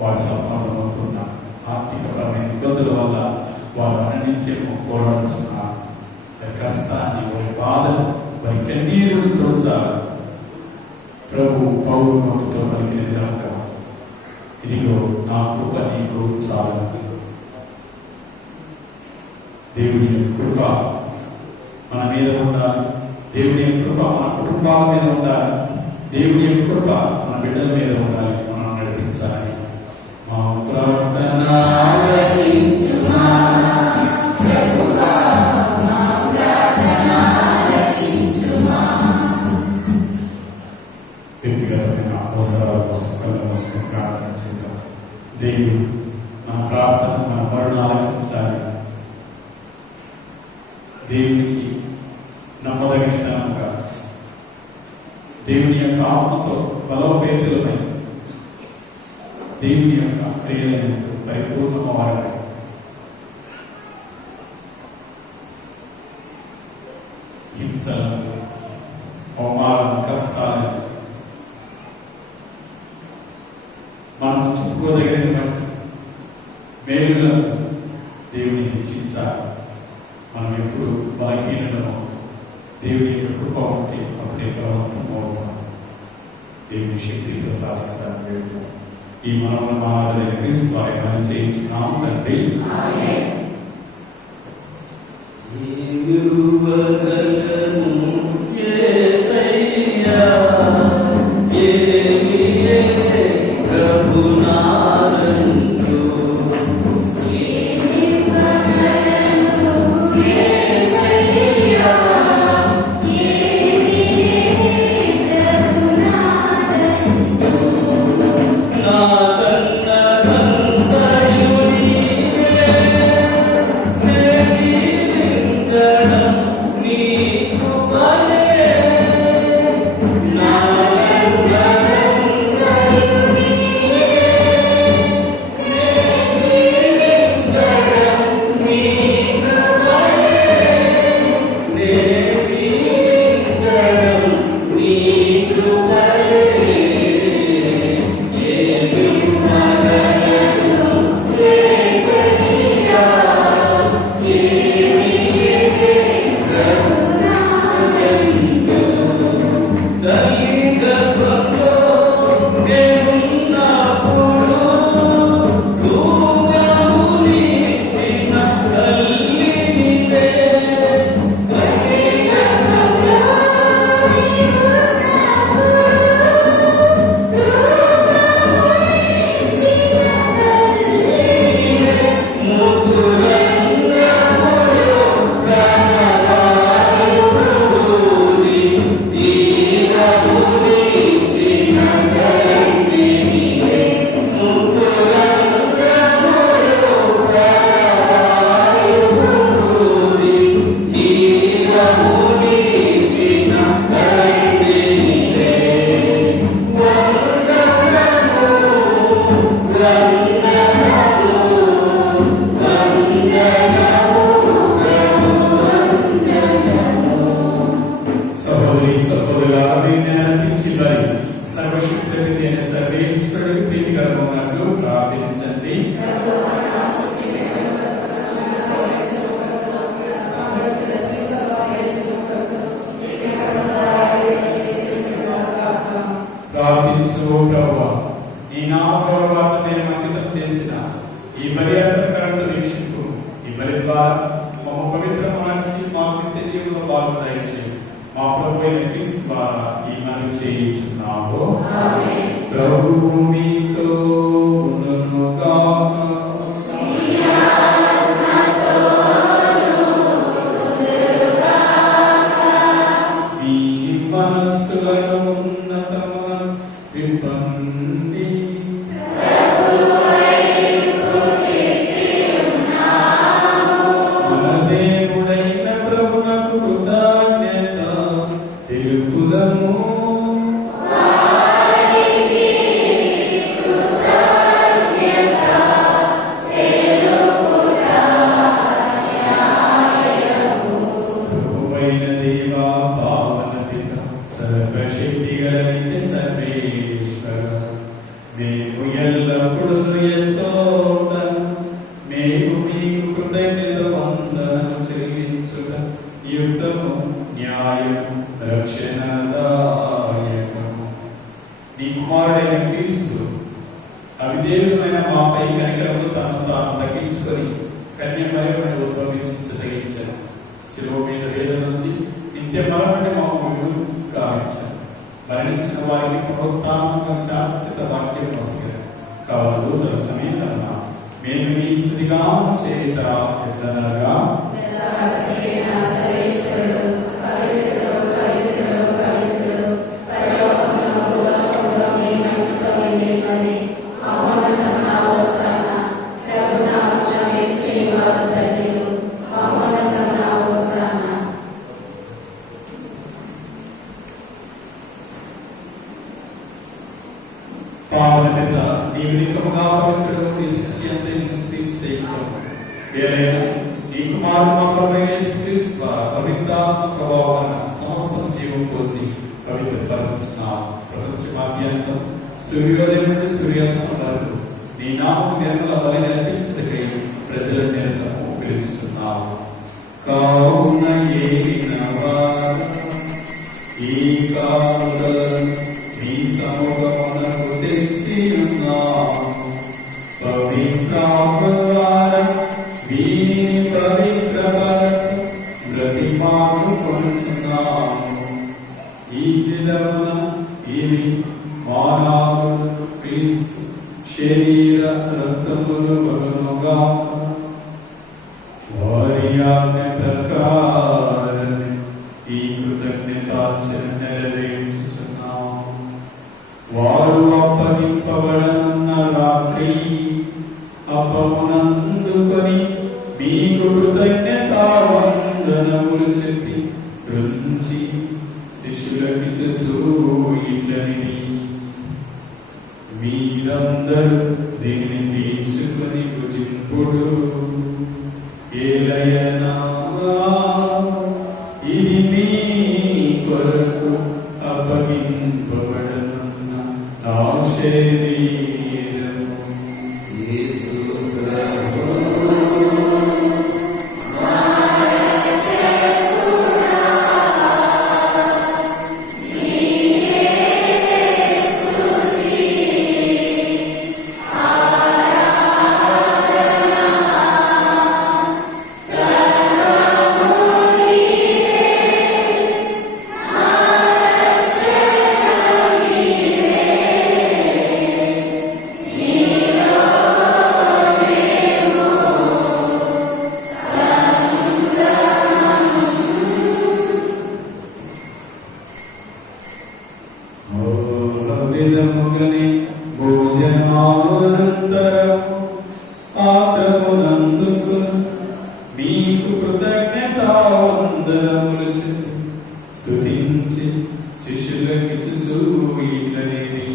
వారి సఫలమవుతున్నారు. ఆర్థికపరమైన ఇబ్బందుల వల్ల వారు అనిత్యము పోరాడుతున్నారు. కష్టాన్ని, వారి బాధను, వారి కన్నీరును తోచాలి. ప్రభు పౌరుతో పలికిన విధంగా, ఇదిగో నా కృప నీకు చాలు. దేవుని కృప మన మీద ఉండాలి. దేవుని కృప మన కుటుంబాల మీద ఉండాలి. దేవుని కృప మన బిడ్డల మీద ఉండాలి. మనం నడిపించాలి. మా ప్రార్థన వ్యక్తిగతమైన అవసరాల కోసం కళ్ళ కోసం ప్రార్థన చేద్దాం. దేవుడు మన ప్రార్థన, మన మరణ ఆలకించాలి. దేవునికి నమ్మదగినగా, దేవుని యొక్క ఆత్మతో బలోపేతులమై, దేవుని యొక్క క్రియలను పరిపూర్ణమవ్వాలి. హింసలను, అవమానాలను, కష్టాలను మనం చెప్పుకోదగినటువంటి మేలులను దేవుని హెచ్చించాలి. మనం ఎప్పుడు బలహీనలను దేవుని యొక్క కృప ఉంటే అప్పుడే బలవంతమవుతాం. దేవుని శక్తి ప్రసాదించాలి. ఈ మనముల మానవులైన క్రీస్తు వారి మనం చేయించున్నాము తండ్రి. నీ మాకు దయచేయండి. మా ప్రభువైన క్రీస్తు ద్వారా ఈ మనవి చేయించున్నాము. ప్రభువు మీతో ఉండునుగాక. మీ మనస్సులను ఉన్నతముగా విప్పండి. మన దేవుడైన ప్రభువునకు కృతజ్ఞత తెలుపుదము. ప్రభువైన దేవా, పావన పిత, సర్వశక్తి గల నిత్య సర్వేశ్వర, మేము ఎల్లప్పుడూ ఎచ్చోట మేము మీకు కృతజ్ఞత వందనము చెల్లించుట యుక్తము, న్యాయము, రక్షణదాయకము. నీ కుమారుడైన క్రీస్తు అవిధేయుడైన మాపై కనికరము తాను తగ్గించుకొని కన్యమయమైన ఉద్భవించదగించారు. శిలువ మీద వేదన ఉంది, నిత్య మరణాన్ని మాకు గావించారు. మరణించిన వారికి పునరుత్థానం శాశ్వత వాక్యం వస్తుంది. కావాలి దూతల సమేతంగా మేము మీ స్తుతిగానం చేయట ఎట్లనగా, పావన పిత, నీవు నిత్యముగా పవిత్రుడవు, నీ సృష్టి అంతా నీకు స్తుతించటం వేలైన నీ కుమారుడు మా ప్రభువైన యేసుక్రీస్తు ద్వారా పవిత్రాత్మ ప్రభావాన సమస్త జీవం పోసి పవిత్రపరుస్తున్నావు. ప్రపంచమాద్యంతం సూర్యోదయం నుండి సూర్యాస్తమయం వరకు నీ నామం నిర్మల బలి అర్పించటకై ప్రజల నిరంతరము పిలుస్తున్నావు. కావున ఏలినవాడా, ఈ కాలం నీ సముఖమునకు తెచ్చి ఉన్నాము. పవిత్రాత్మ ద్వారా దీనిని పవిత్రపరచు ప్రతిమాను కొనుచున్నాము. ఈ విధమున ఇవి మానవుడు క్రీస్తు శరీర రక్తములు బలుగా వారి ఆజ్ఞ ప్రకారమే ఈ కృతజ్ఞతార్చన నెరవేర్చుచున్నాము. వారు అప్పగింపబడనున్న రాత్రి అప్పమునందుకొని మీకు కృతజ్ఞతావందనములు చెప్పి రుంచి శిష్యులకిచ్చుచూ ఇట్లనిది, మీరందరూ దీనిని తీసుకొని భుజింపుడు. ఏలయనా ఇది మీ కొరకు అప్పగింపబడనున్న నా శరీరము. విధముగని భోజనానంతరము ఆత్మనందుకు మీకు కృతజ్ఞతావందనములు చెప్పి స్తుతించి శిష్యులకిచ్చుచూ ఇట్లనిది,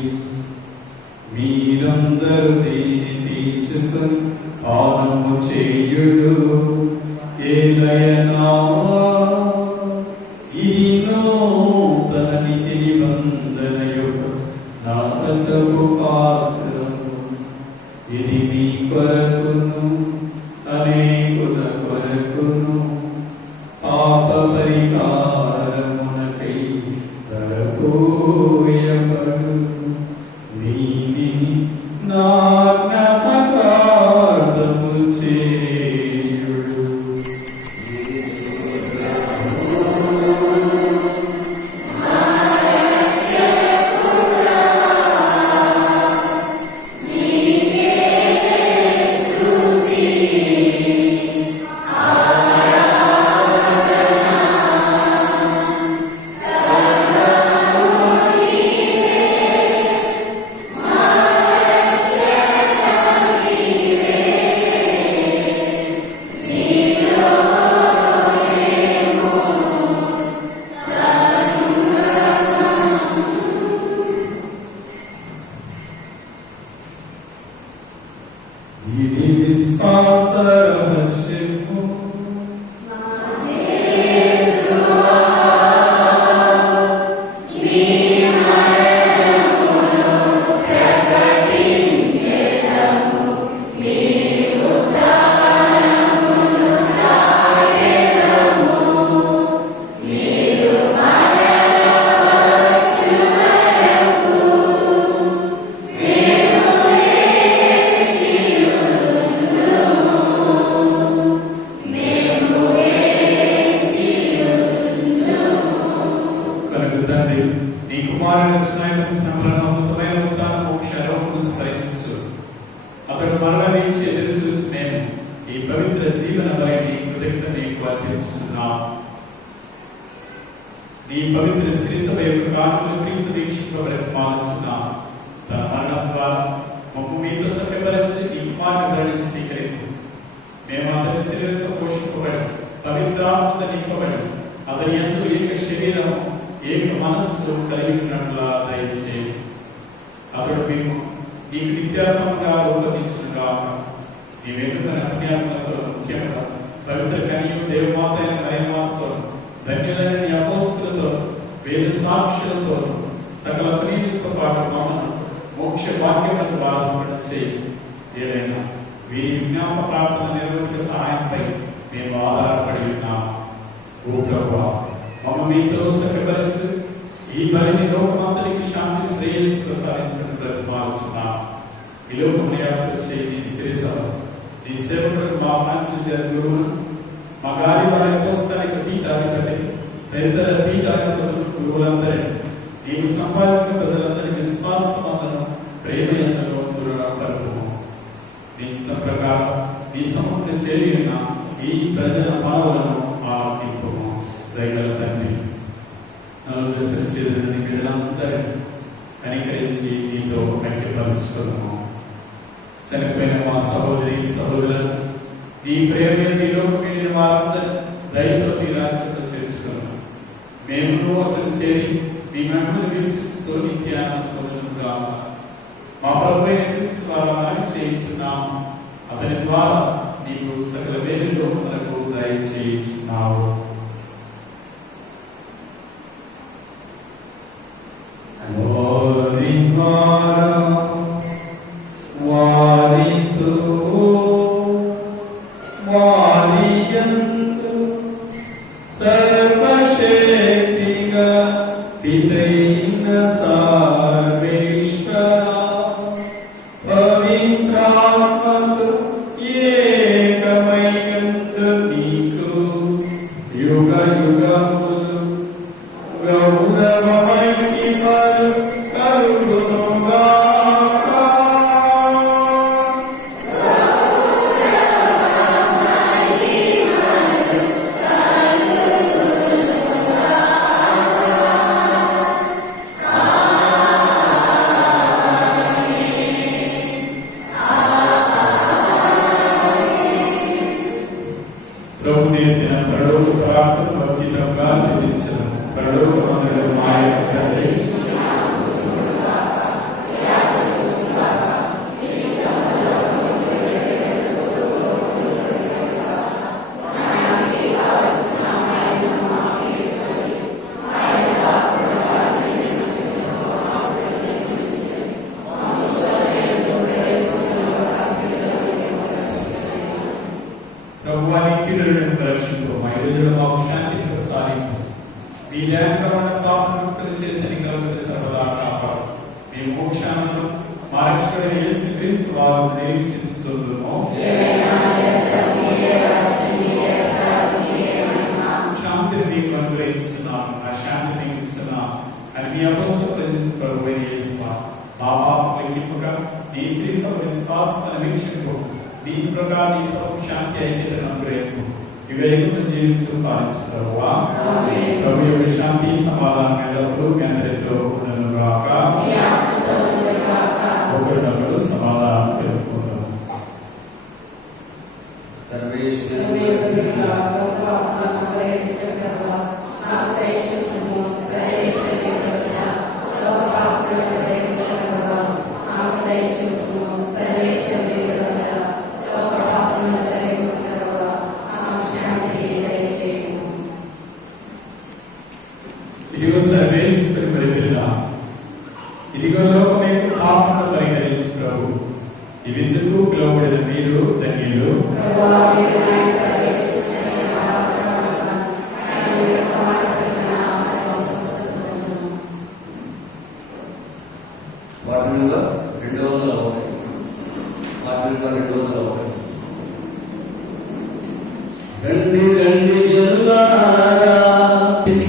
మీరందరూ దీన్ని తీసుకొని పానము చేయుడు. ఏలయనా ఇది నూతన నిత్య నిబంధన యొక్క నా రక్తపు పాత్రము. ఇది మీ కొరకును అనేకుల కొరకును పాప పరిహారమునకై తరపోయబడు. దీనిని నా జ్ఞాపకార్థము చేయుడు. ఆయన వచ్చిన ఆయన శ్రమలను అద్భుతమైన ఉత్తాన మోక్షాలను స్మరించు. అతడు మరల వేచి ఎదురు చూసి నేను ఈ పవిత్ర జీవన బలిని కృతజ్ఞత నీకు అర్పించుతున్నాను. నీ పవిత్ర శ్రీ సభ యొక్క కానుకలు క్రీస్తు వీక్షింపబడుతున్నాను. తన మరణం ద్వారా మమ్ము మీతో సభ్యపరిచి నీ కుమారుని స్వీకరించు. మేము అతని శరీరంతో పోషింపబడి పవిత్రాత్మత నింపబడి అతని యందు ఏక శరీరం ఏక మనస్సు కలిగి ఉన్నట్లా దయచేయి. అతడు మీకు నీకు నిత్యాత్మకంగా రూపొందించుగా నీ వెనుకన పుణ్యాత్మతో ముఖ్యంగా పవిత్ర కన్యకు దేవమాత అయిన మరియమాతతో ధన్యులైన నీ అపోస్తులతో వేద సాక్షులతో సకల ప్రీతితో పాటు మమ్మను మోక్ష భాగ్యములకు వారసులను చేయి. ఏదైనా వీరి విజ్ఞాప ప్రార్థన నిర్వహిక సహాయంపై మేము ఆధారపడి ఉన్నాము. ఓ ప్రభువా, మమ్మ మీతో సఖ్యపరచు. ఈ బలిని లోకమంతరికి శాంతి శ్రేయస్సు ప్రసాదించడం ప్రతిపాదించున్నాము. ఈ లోకమును యాత్ర చేయి నీ శ్రీసభ నీ సేవకులకు మా ప్రాంతీయ గురువులు మా గాలి వారి పుస్తకానికి పీఠాధిపతి తదితర పీఠాధిపతులు గురువులందరినీ నీవు సంపాదించిన ప్రజలందరి విశ్వాసమందను ప్రేమ ఎంతలో పలుకుము. నీ చిత్త ప్రకారం నీ సముద్రం చేరి ఉన్న ఈ ప్రజల మనవులను ఆలకింపుము. దయగల తండ్రి, నలుగురు దశలు చేరిన నీ బిడ్డలందరినీ కనికరించి నీతో ఐక్యపరుచుకున్నాము. చనిపోయిన మా సహోదరి సహోదరులను నీ ప్రేమ నీలో మిగిలిన వారందరూ దయతో నీ రాజ్యంలో చేర్చుకున్నాం. మేము వచనం చేరి నీ మహిమను వీక్షిస్తూ నిత్యానందముగా మా ప్రభువైన క్రీస్తు ద్వారా చేయించున్నాము. అతని ద్వారా నీకు సకల వేదిలో మనకు దయచేయించున్నావు.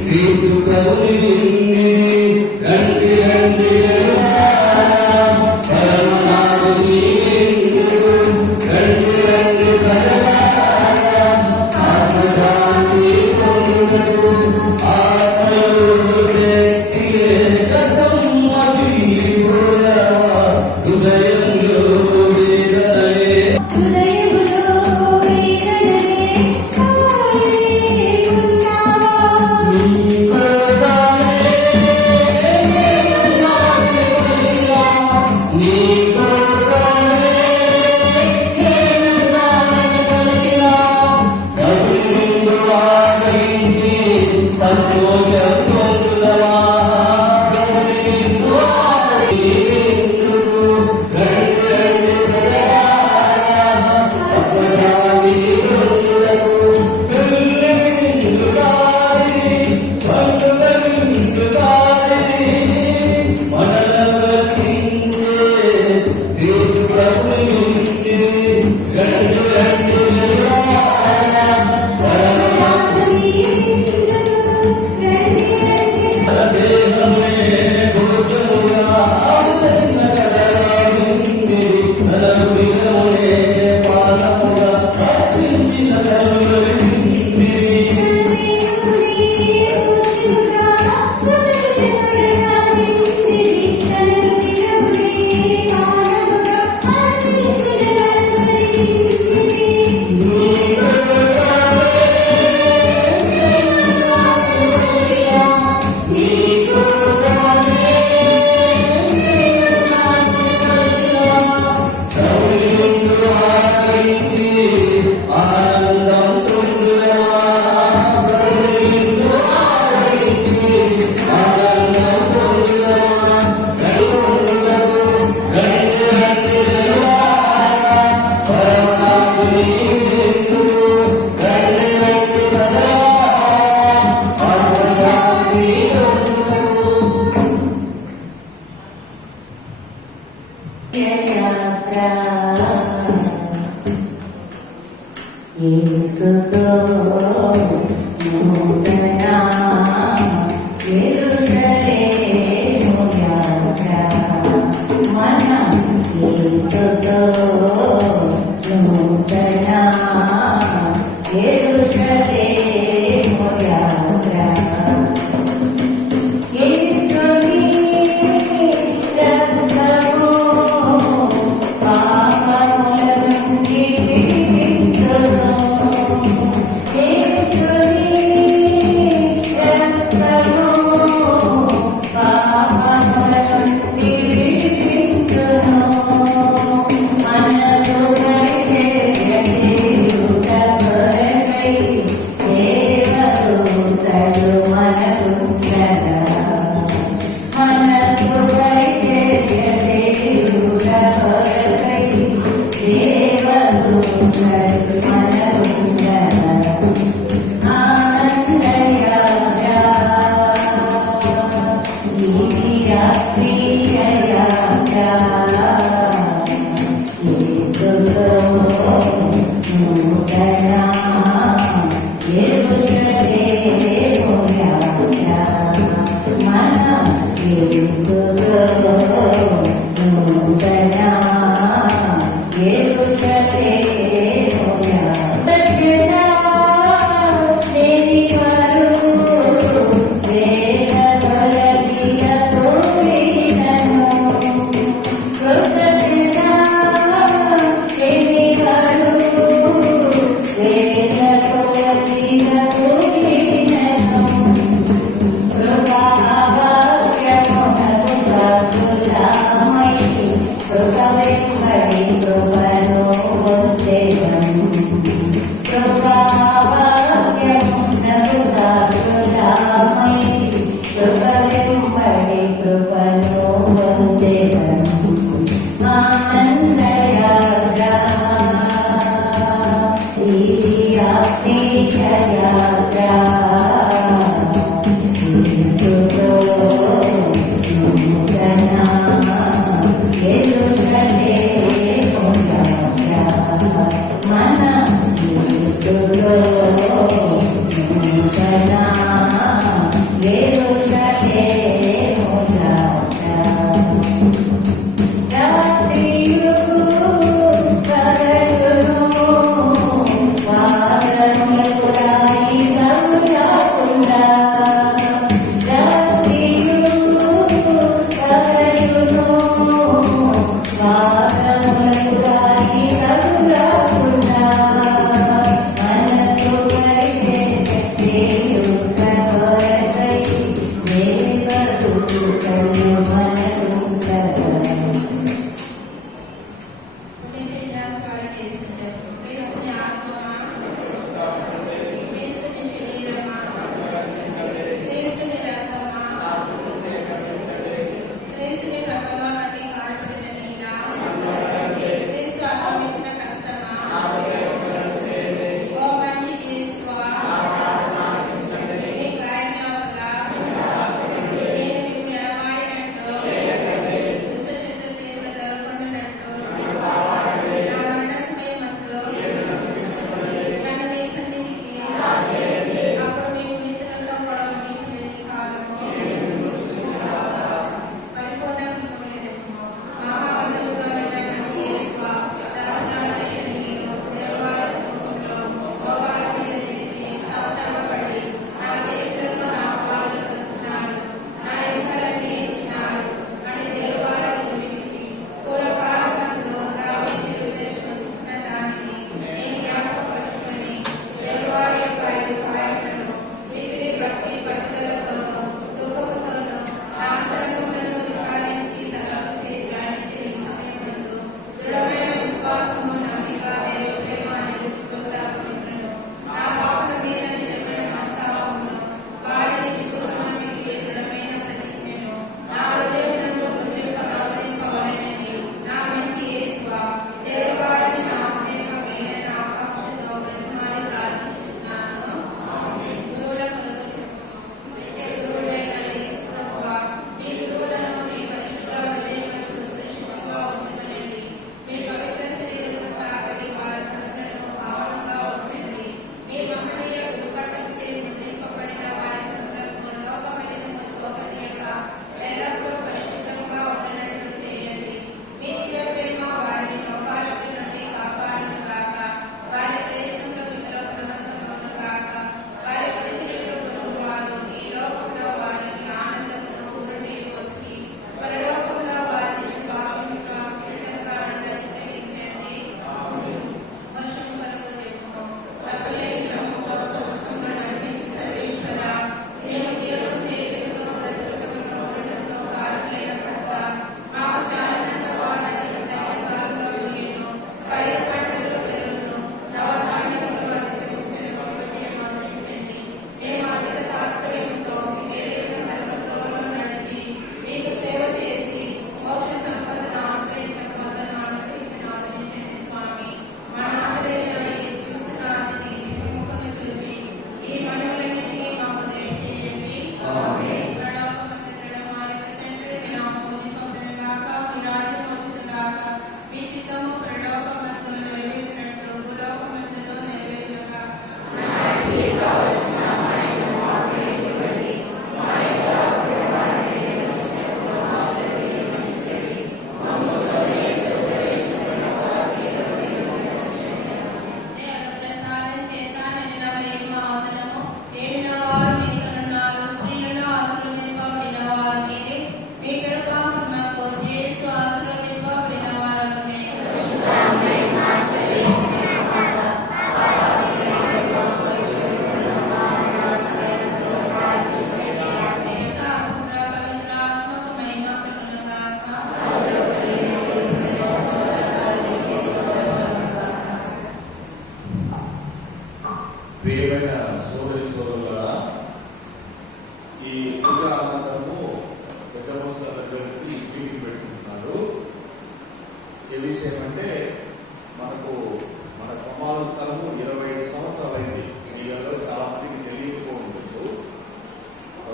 Cristo, సంతోషం పొందుదవా Thank you.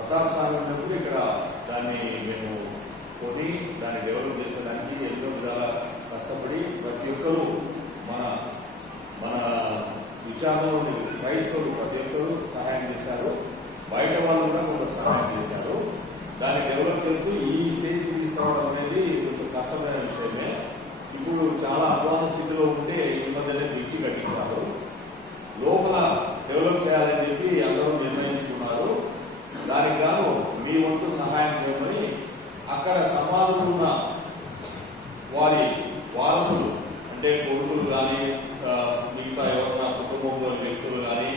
ప్రతాప్ స్వామి ఉన్నప్పుడు ఇక్కడ దాన్ని మేము కొని దాన్ని డెవలప్ చేసేదానికి ఎన్నో విధాల కష్టపడి ప్రతి ఒక్కరూ మన మన విచారణలో క్రైస్తవులు ప్రతి ఒక్కరూ సహాయం చేశారు. బయట వాళ్ళు కూడా కొంత సహాయం చేశారు. దాన్ని డెవలప్ చేస్తూ ఈ స్టేజ్కి తీసుకురావడం అనేది కొంచెం కష్టమైన విషయమే. ఇప్పుడు చాలా అధ్వాన స్థితిలో ఉంటే ఈ మధ్యనే బ్రిడ్జి కట్టించారు. లోపల డెవలప్ చేయాలని చెప్పి అందరూ నిర్ణయించుకున్నారు. దానికి గాను మీ వంతు సహాయం చేయమని అక్కడ సమాధులు ఉన్న వారి వారసులు అంటే కొడుకులు కానీ మిగతా ఎవరైనా కుటుంబంలోని వ్యక్తులు కానీ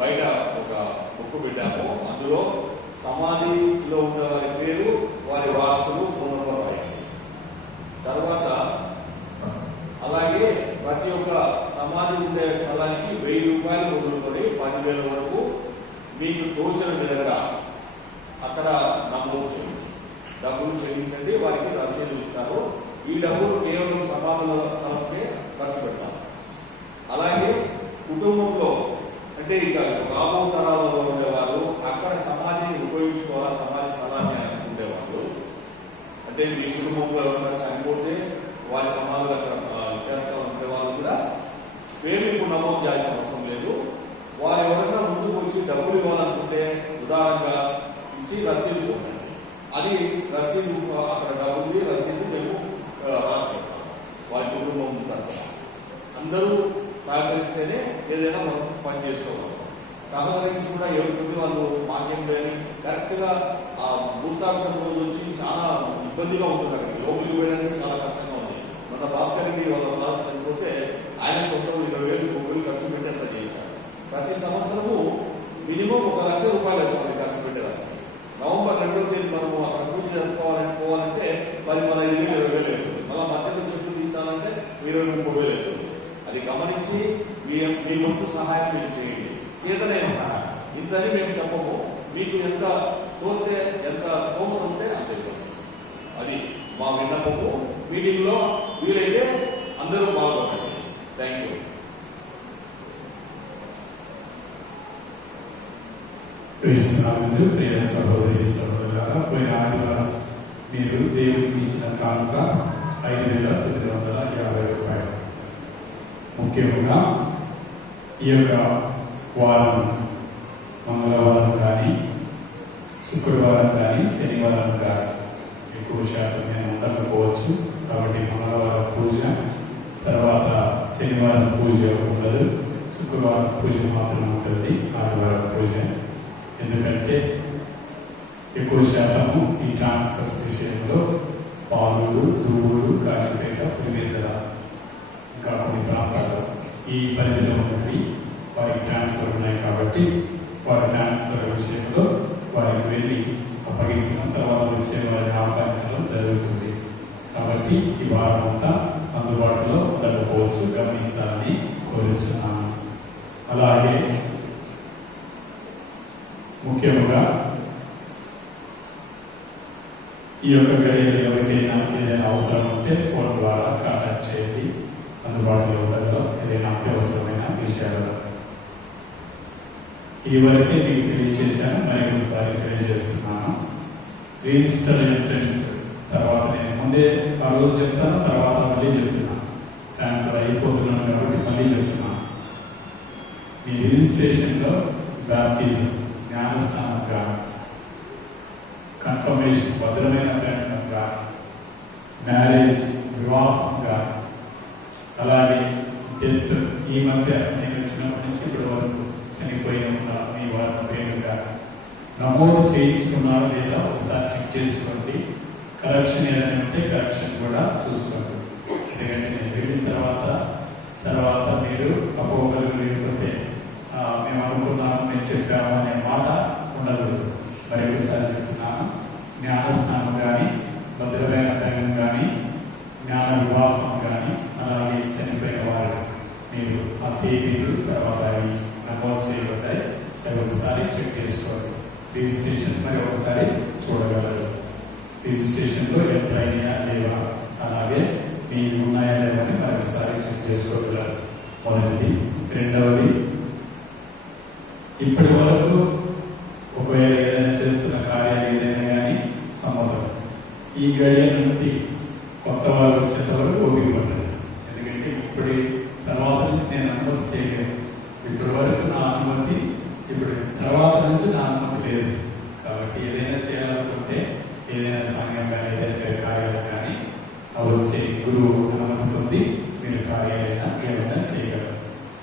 బయట ఒక బుక్ పెట్టాము. అందులో సమాధిలో ఉన్న వారి పేరు, వారి వారసులు, ఫోన్ నంబర్ రాయండి. తర్వాత అలాగే ప్రతి ఒక్క సమాధి ఉండే స్థలానికి 1000 రూపాయలు మొదలుకొని 10,000 వరకు మీకు తోచిన విధంగా అక్కడ నమోదు చేయండి. డబ్బులు చెల్లించండి, వారికి రసీదు ఇస్తారు. ఈ డబ్బులు కేవలం సమాధుల స్థలంకే ఖర్చు పెడతాం. అలాగే కుటుంబంలో అంటే ఇక రాబో తరాలలో ఉండేవాళ్ళు అక్కడ సమాధిని ఉపయోగించుకోవాలా, సమాధి స్థలాన్ని అనుకుంటేవాళ్ళు అంటే మీ కుటుంబంలో ఎవరైనా చనిపోతే వారి సమాధులు అక్కడ చేర్చాలనుకునే వాళ్ళు కూడా పేరు ఇప్పుడు నమోదు చేయాల్సిన అవసరం లేదు. వారు ఎవరైనా ముందుకు వచ్చి డబ్బులు ఇవ్వాలనుకుంటే ఉదాహరణగా ఇచ్చి రసీదు పొందండి. అది రసీదు అక్కడ డబ్బులు రసీదు మేము రాసి పెడతాం. వారి కుటుంబం తరఫున అందరూ సహకరిస్తేనే ఏదైనా మనం పని చేసుకోగలం. సహకరించి కూడా ఎవరికి వాళ్ళు మాకేం లేదు కరెక్ట్గా ఆ భూస్థాపితం రోజు వచ్చి చాలా ఇబ్బందిగా ఉంటుంది. అక్కడ లోపలికి పోయడానికి చాలా కష్టంగా ఉంది. మన భాస్కర్కి వాళ్ళ ప్రాంతం చనిపోతే ఆయన సొంతం 20,000 30,000 ఖర్చు పెట్టి అంత చేయించారు. ప్రతి సంవత్సరము మినిమం 1,00,000 రూపాయలు అవుతుంది ఖర్చు పెట్టేదానికి. నవంబర్ 2వ తేదీ మనము అక్కడ పూజ జరుపుకోవాలంటే 10,000, 15,000, 20,000 అవుతుంది. మళ్ళీ మధ్యలో చెట్లు తీర్చాలంటే 20,000, 30,000 అవుతుంది. అది గమనించి మీ వంతు సహాయం మీరు చేయండి. చేతనైన సహాయం ఇంతని మేము చెప్పము. మీకు ఎంత తోస్తే ఎంత స్తోమం ఉంటే అంతే. అది మా విన్నపము. మీటింగ్లో వీలైతే అందరూ పాల్గొనండి. Thank you. క్రీస్తునాథుడు ప్రియ సహోదరి సహోదరులారా, పోయిన ఆదివారం మీరు దేవుడికి ఇచ్చిన కానుక 5,950 రూపాయలు. ముఖ్యంగా ఈ యొక్క వారం మంగళవారం కానీ శుక్రవారం కానీ శనివారం కానీ ఎక్కువ శాతం నేను ఉండకపోవచ్చు. కాబట్టి మంగళవారం పూజ, తర్వాత శనివారం పూజ ఉండదు, శుక్రవారం పూజ మాత్రమే ఉంటుంది, ఆదివారం పూజ. ఎందుకంటే ఎక్కువ శాతము ఈ ట్రాన్స్ఫర్స్ విషయంలో పాలూరు, దూరు, కాశీపేట, పులివెందుల ఇంకా కొన్ని ప్రాంతాలు ఈ పరిధిలో ఉన్నవి వారికి ట్రాన్స్ఫర్ ఉన్నాయి. కాబట్టి వారి ట్రాన్స్ఫర్ విషయంలో వారికి వెళ్ళి అప్పగించడం, తర్వాత వచ్చే వారిని ఆహ్వానించడం జరుగుతుంది. కాబట్టి ఈ వారం అంతా అందుబాటులో ఉండకపోవచ్చు, గమనించాలని కోరుచున్నాను. అలాగే ముఖ్యంగా ఈ యొక్క గడియలు ఎవరికైనా ఏదైనా అవసరం ఉంటే ఫోన్ ద్వారా కాంటాక్ట్ చేయండి. అందుబాటులో ఉండడంలో ఏదైనా అత్యవసరమైన విషయాలు ఇదివరకే మీకు తెలియజేశాను, మరి ఒకసారి తెలియజేస్తున్నాను. రిజిస్టర్ ఎంట్రన్స్ తర్వాత నేను ముందే ఆ రోజు చెప్తాను, తర్వాత మళ్ళీ చెప్తున్నాను. ట్రాన్స్ఫర్ అయిపోతున్నాను కాబట్టి మళ్ళీ చెప్తున్నాను. మీ రిజిస్ట్రేషన్లో బ్యాప్టిజం, జ్ఞానస్నానం కానీ, కన్ఫర్మేషన్ భద్రమైన ప్రకటన కానీ, మ్యారేజ్ వివాహం కానీ, అలాగే డెత్ ఈ మధ్య నేను వచ్చినప్పటి నుంచి ఇప్పటి వరకు చనిపోయిన మీ వారి పేరు కానీ నమోదు చేయించుకున్నారు లేదా ఒకసారి చెక్ చేసుకోండి. కరెక్షన్ ఏదైనా ఉంటే కరెక్షన్ కూడా చూసుకోండి. ఎందుకంటే నేను వెళ్ళిన తర్వాత మీరు అపోహలు లేకపోతే మేము అనుకున్నాము, మేము చెప్పాము అనే మాట ఉండదు. మరి ఒకసారి చెప్తున్నాను, జ్ఞానస్నానం కానీ, భద్రమైన దైవం కానీ, జ్ఞాన వివాహం కానీ, అలాగే చనిపోయిన వారు మీరు ఆ తేదీలు తర్వాత అవి నమోదు చేయబడ్డాయి. అవి ఒకసారి చెక్ చేసుకోండి. రిజిస్ట్రేషన్ మరి ఒకసారి చూడగలరు. రిజిస్ట్రేషన్లో ఎంటర్ అయినా లేవా, అలాగే మీకు ఉన్నాయా లేవని మరి ఒకసారి చెక్ చేసుకోగలరు. మొదటిది. రెండవది, ఇప్పటి వరకు ఒకవేళ గడియ నుండి కొత్త వాళ్ళు వచ్చేంత వరకు ఓపిక పడ్డాను. ఎందుకంటే ఇప్పుడే తర్వాత నుంచి నేను అనుమతి చేయలేను. ఇప్పటి వరకు నా అనుమతి, ఇప్పుడు తర్వాత నుంచి నా అనుమతి లేదు. కాబట్టి ఏదైనా చేయాలనుకుంటే, ఏదైనా సంఘం కానీ ఏదైనా కార్యాలు కానీ వచ్చే గురువు అనుమతి ఉంది, మీరు కార్యాలైనా ఏమైనా చేయగలరు.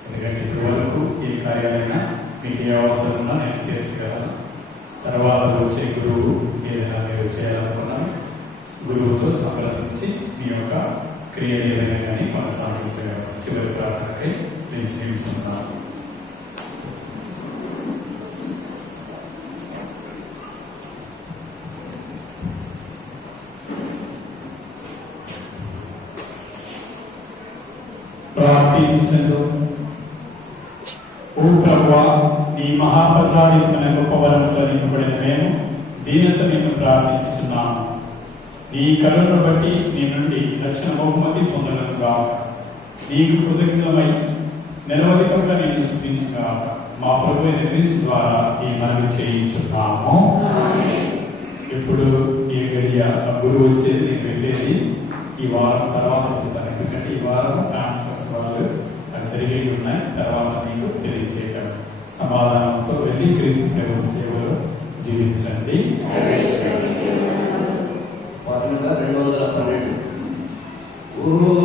ఎందుకంటే ఇప్పటి వరకు ఏ కార్యాలైనా మీకు ఏ అవసరం ఉన్నా నేను తీర్చగలను. తర్వాత వచ్చే గురువు ఏదైనా మీరు చేయాలనుకున్నాను గురువుతో సంప్రదించి మీ యొక్క క్రియలు ఏదైనా కానీ కొనసాగించగలరు. చివరి ప్రార్థనకై నిలిచి నిలుచున్నాను. ప్రార్థించండు. ఓ ప్రభువా, నీ మహాప్రసాదించిన గొప్ప వరముతో నింపబడిన మేము దీనత నిన్ను ప్రార్థిస్తున్నాము. నీ కరుణను బట్టి నీ నుండి రక్షణ బహుమతి పొందగలుగా. నీకు కృతజ్ఞమై నిరవధికంగా నేను స్తుతించుగా మా ప్రభు క్రీస్తు ద్వారా ఈ మనవి చేయించున్నాము. ఇప్పుడు ఈ గడియ గురువు వచ్చేది నేను వెళ్ళేది ఈ వారం తర్వాత చెప్తాను. ఎందుకంటే ఈ వారం ట్రాన్స్ఫర్స్ వాళ్ళు జరిగేవి ఉన్నాయి. తర్వాత మీకు తెలియజేయగలరు. సమాధానంతో వెళ్ళి క్రీస్తు ప్రభు సేవలో జీవించండి. 212